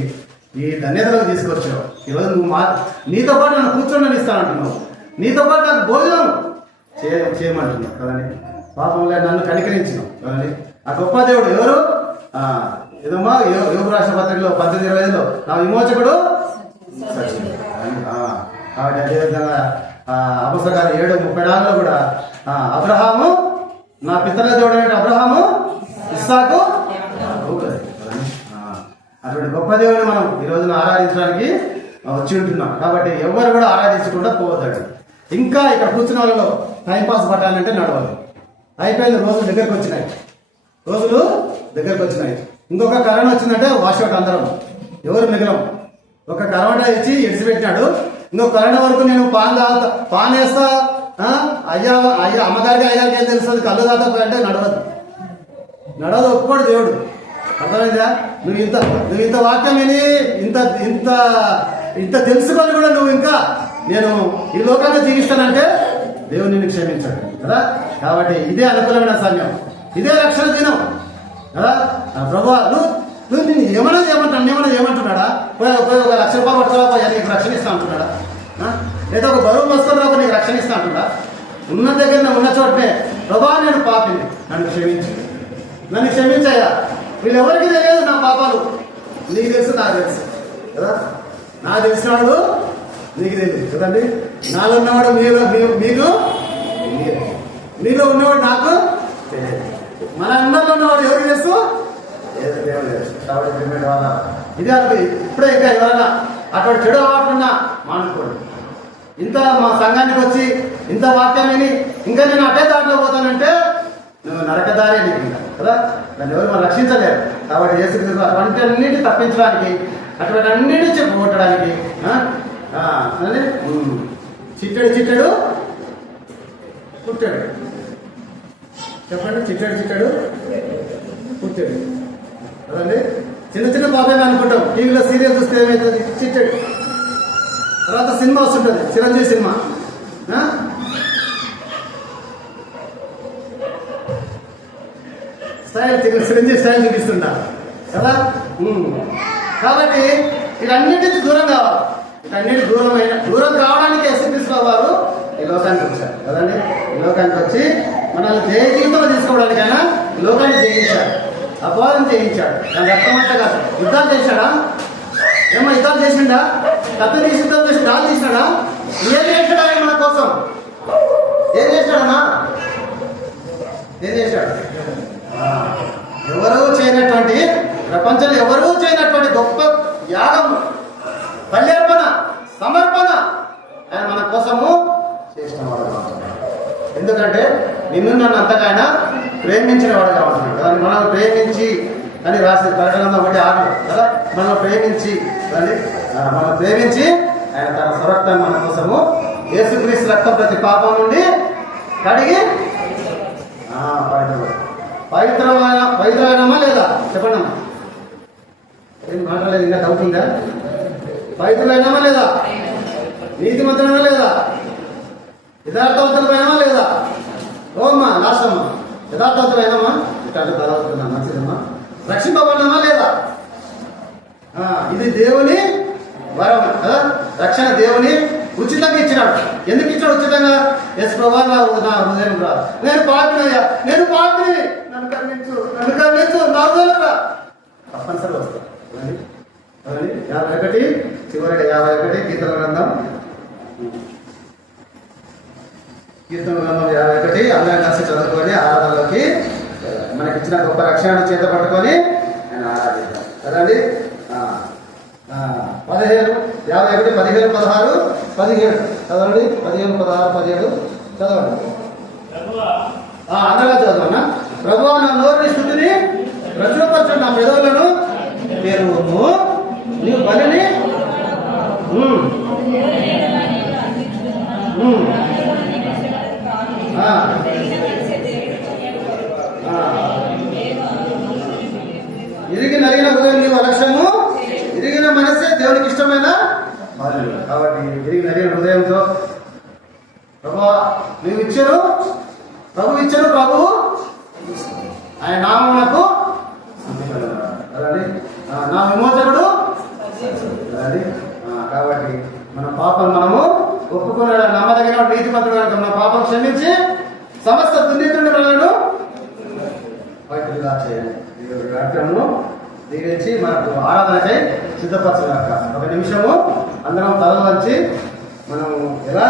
ఈ ధన్యతలకు తీసుకొచ్చావు. ఈరోజు నువ్వు నీతో పాటు నన్ను కూర్చొని ఇస్తానంటున్నావు, నీతో పాటు నాకు భోజనం చేయమంటున్నావు కదండి. పాపంలో నన్ను కనికరించినావు కదండి. ఆ గొప్ప దేవుడు ఎవరు? ఏదమ్మా యోగ రాష్ట్ర పత్రికలో 18:25 నా విమోచకుడు. కాబట్టి అదేవిధంగా అపొస్తలుల 7:34 కూడా అబ్రహాము నా పితరుల దేవుడు అంటే అబ్రహాము, ఇస్సాకు, అటువంటి గొప్ప దేవుని మనం ఈ రోజున ఆరాధించడానికి వచ్చి ఉంటున్నాం. కాబట్టి ఎవరు కూడా ఆరాధించకుండా పోవద్దండి. ఇంకా ఇక్కడ కూర్చున్న వాళ్ళలో టైంపాస్ పట్టాలంటే నడవాలి. అయిపోయింది, రోజులు దగ్గరకు వచ్చినాయి. ఇంకొక కరోనా వచ్చిందంటే వాషౌట్ అందరం, ఎవరు మిగలం. ఒక కరోనా ఇచ్చి ఎడిసిపెట్టినాడు. ఇంకొక కరోనా వరకు నేను పాన్ వేస్తా, అయ్యా అమ్మగారికి అయ్యారికి ఏం తెలుస్తుంది, కళ్ళు దాటపోయి అంటే నడవదు ఒప్పుకోడు దేవుడు. అర్థమైందా? నువ్వు ఇంత వాక్యం విని ఇంత తెలుసుకొని కూడా నువ్వు ఇంకా నేను ఈ లోకంలో జీవిస్తానంటే దేవుడు నిన్ను క్షమించాడు కదా. కాబట్టి ఇదే అనుకూలమైన సమయం, ఇదే రక్షణ దినం కదా. ప్రభు నువ్వు నిన్ను ఏమైనా చేయమంటున్నాడా? పోయి 1 లక్ష రూపాయలు పట్టుకోకపోయా నీకు రక్షణ ఇస్తా అంటున్నాడా? లేదా ఒక బరువు మోసుకొని రాకపోతే నీకు రక్షణ ఇస్తా అంటున్నా? ఉన్న దగ్గర ఉన్న చోటనే ప్రభా నేను పాపిని, నన్ను క్షమించాయా. వీళ్ళెవరికి తెలియదు నా పాపాలు, నీకు తెలుసు, నాకు తెలుసు కదా. నాకు తెలిసినవాడు నీకు తెలియదు కదండి. నాలో ఉన్నవాడు మీలో ఉన్నవాడు నాకు తెలియదు. మన అందరిలో ఉన్నవాడు ఎవరికి తెలుసు? కాబట్టి ఇదే ఇప్పుడే ఇంకా ఎవరైనా అటువంటి చెడు అలవాట్లున్నా మానుకోండి. ఇంత మా సంఘానికి వచ్చి ఇంత వాక్యం విని ఇంకా నేను అటే దాంట్లో పోతానంటే నువ్వు నరకదారే నీకు కదా. దాన్ని ఎవరు మనం రక్షించలేరు. కాబట్టి యేసుక్రీస్తు అటువంటి అన్నింటినీ తప్పించడానికి, అటువంటి అన్నింటినీ చెప్పుకొట్టడానికి చిట్టడు పుట్టాడు. చెప్పండి, చిట్టడు పుట్టాడు కదండి. చిన్న పాపమే అనుకుంటాం. టీవీలో సీరియల్ చూస్తే ఏమవుతుంది? చిట్టడు. తర్వాత సినిమా వస్తుంటుంది, చిరంజీవి సినిమా. చిరంజీవి స్టైల్ చూపిస్తుంటా కదా. కాబట్టి వీటన్నిటికి దూరం కావాలి. వీటన్నిటి దూరం కావడానికి యేసుక్రీస్తు వారు ఈ లోకానికి వచ్చారు కదండి. ఈ లోకానికి వచ్చి మనల్ని జయ జీవితంలో తీసుకోవడానికైనా ఈ లోకాన్ని జయించాడు, అపవాదం చేయించాడు. దాని రక్తమంతా కాదు. యుద్ధాలు చేశాడా? ఏమో యుద్ధాలు చేసిండా? కత్తి తీసి యుద్ధం చేసి డాలు తీసినాడా? ఏం చేశాడు ఆయన మన కోసం? ఏం చేశాడన్నా? ఏం చేశాడు? ఎవరూ చేయనటువంటి, ప్రపంచంలో ఎవరూ చేయనటువంటి గొప్ప యాగం, బల్యర్పణ, సమర్పణ ఆయన మన కోసము చేసిన వాడు. ఎందుకంటే నిన్ను నన్ను అంతకైనా ప్రేమించిన వాడు కావాల్సింది కదా. మనం ప్రేమించి అని రాసి ప్రకటన 1:6 కదా. మనం ప్రేమించి మనం ప్రేమించి ఆయన తన స్వరక్తాన్ని మన కోసము యేసుక్రీస్తు రక్తం ప్రతి పాపం నుండి కడిగి పవిత్రమైనమా లేదా చెప్పండి అమ్మా. ఏం మాట్లాడలేదు, ఇంకా డౌట్ ఉందా? పవిత్రమైనమా లేదా? నీతిమంతులమా లేదా? యథార్థవంతులమైనమా లేదా? ఓమ్మా లాస్ట్ అమ్మా, యథార్థవంతులైనమా? ఇక్కడ బలవుతున్నా మంచిదమ్మా. రక్షింపబడినమా లేదా? ఇది దేవుని వరం కదా. రక్షణ దేవుని ఉచితంగా ఇచ్చినాడు. ఎందుకు ఇచ్చాడు ఉచితంగా? ఎస్ ప్రభా, నా హృదయం రా, నేను పాపినయ్యా, నేను పాపిని, నన్ను కరుణించు, నా హృదయం రా. తప్పనిసరిగా వస్తాను. 51 చివరిగా 51 కీర్తన గ్రంథం 51 అందరం కలిసి చదువుకొని ఆరాధనలోకి మనకిచ్చిన గొప్ప రక్షణ చేత పట్టుకొని ఆయన ఆరాధిద్దాం కదండి. 15, 51, 15, 16, 17 చదవండి. 15, 16, 17 చదవండి. అందగా చదవన్నా. ప్రభువా, నా నోరుని స్థుతిని ప్రచురపరచు, నా పెదవులను తెరువుము, నీవు బలిని ఇరిగి నలిగిన హృదయం నీవు అలక్ష్యము, ఇరిగిన మనసే దేవునికి ఇష్టమైన బాధ్యులు. కాబట్టి ఇరిగి నలిగిన హృదయంతో ప్రభువా నీవు ఇచ్చారు, ప్రభు ఇచ్చారు, ప్రభు ఆయన నామమునకు నా విమోచకుడు అది. కాబట్టి మన పాపం మనము ఒప్పుకున్న నమ్మదగిన నీతిమంతుడు కనుక మన పాపం క్షమించి సమస్త దుర్నీతుని మనలను బయటగా చేయాలి. కార్యక్రమము దీవించి మనకు ఆరాధనకై సిద్ధపరచగాక. 1 నిమిషము అందరం తల వంచి మనం ఎలా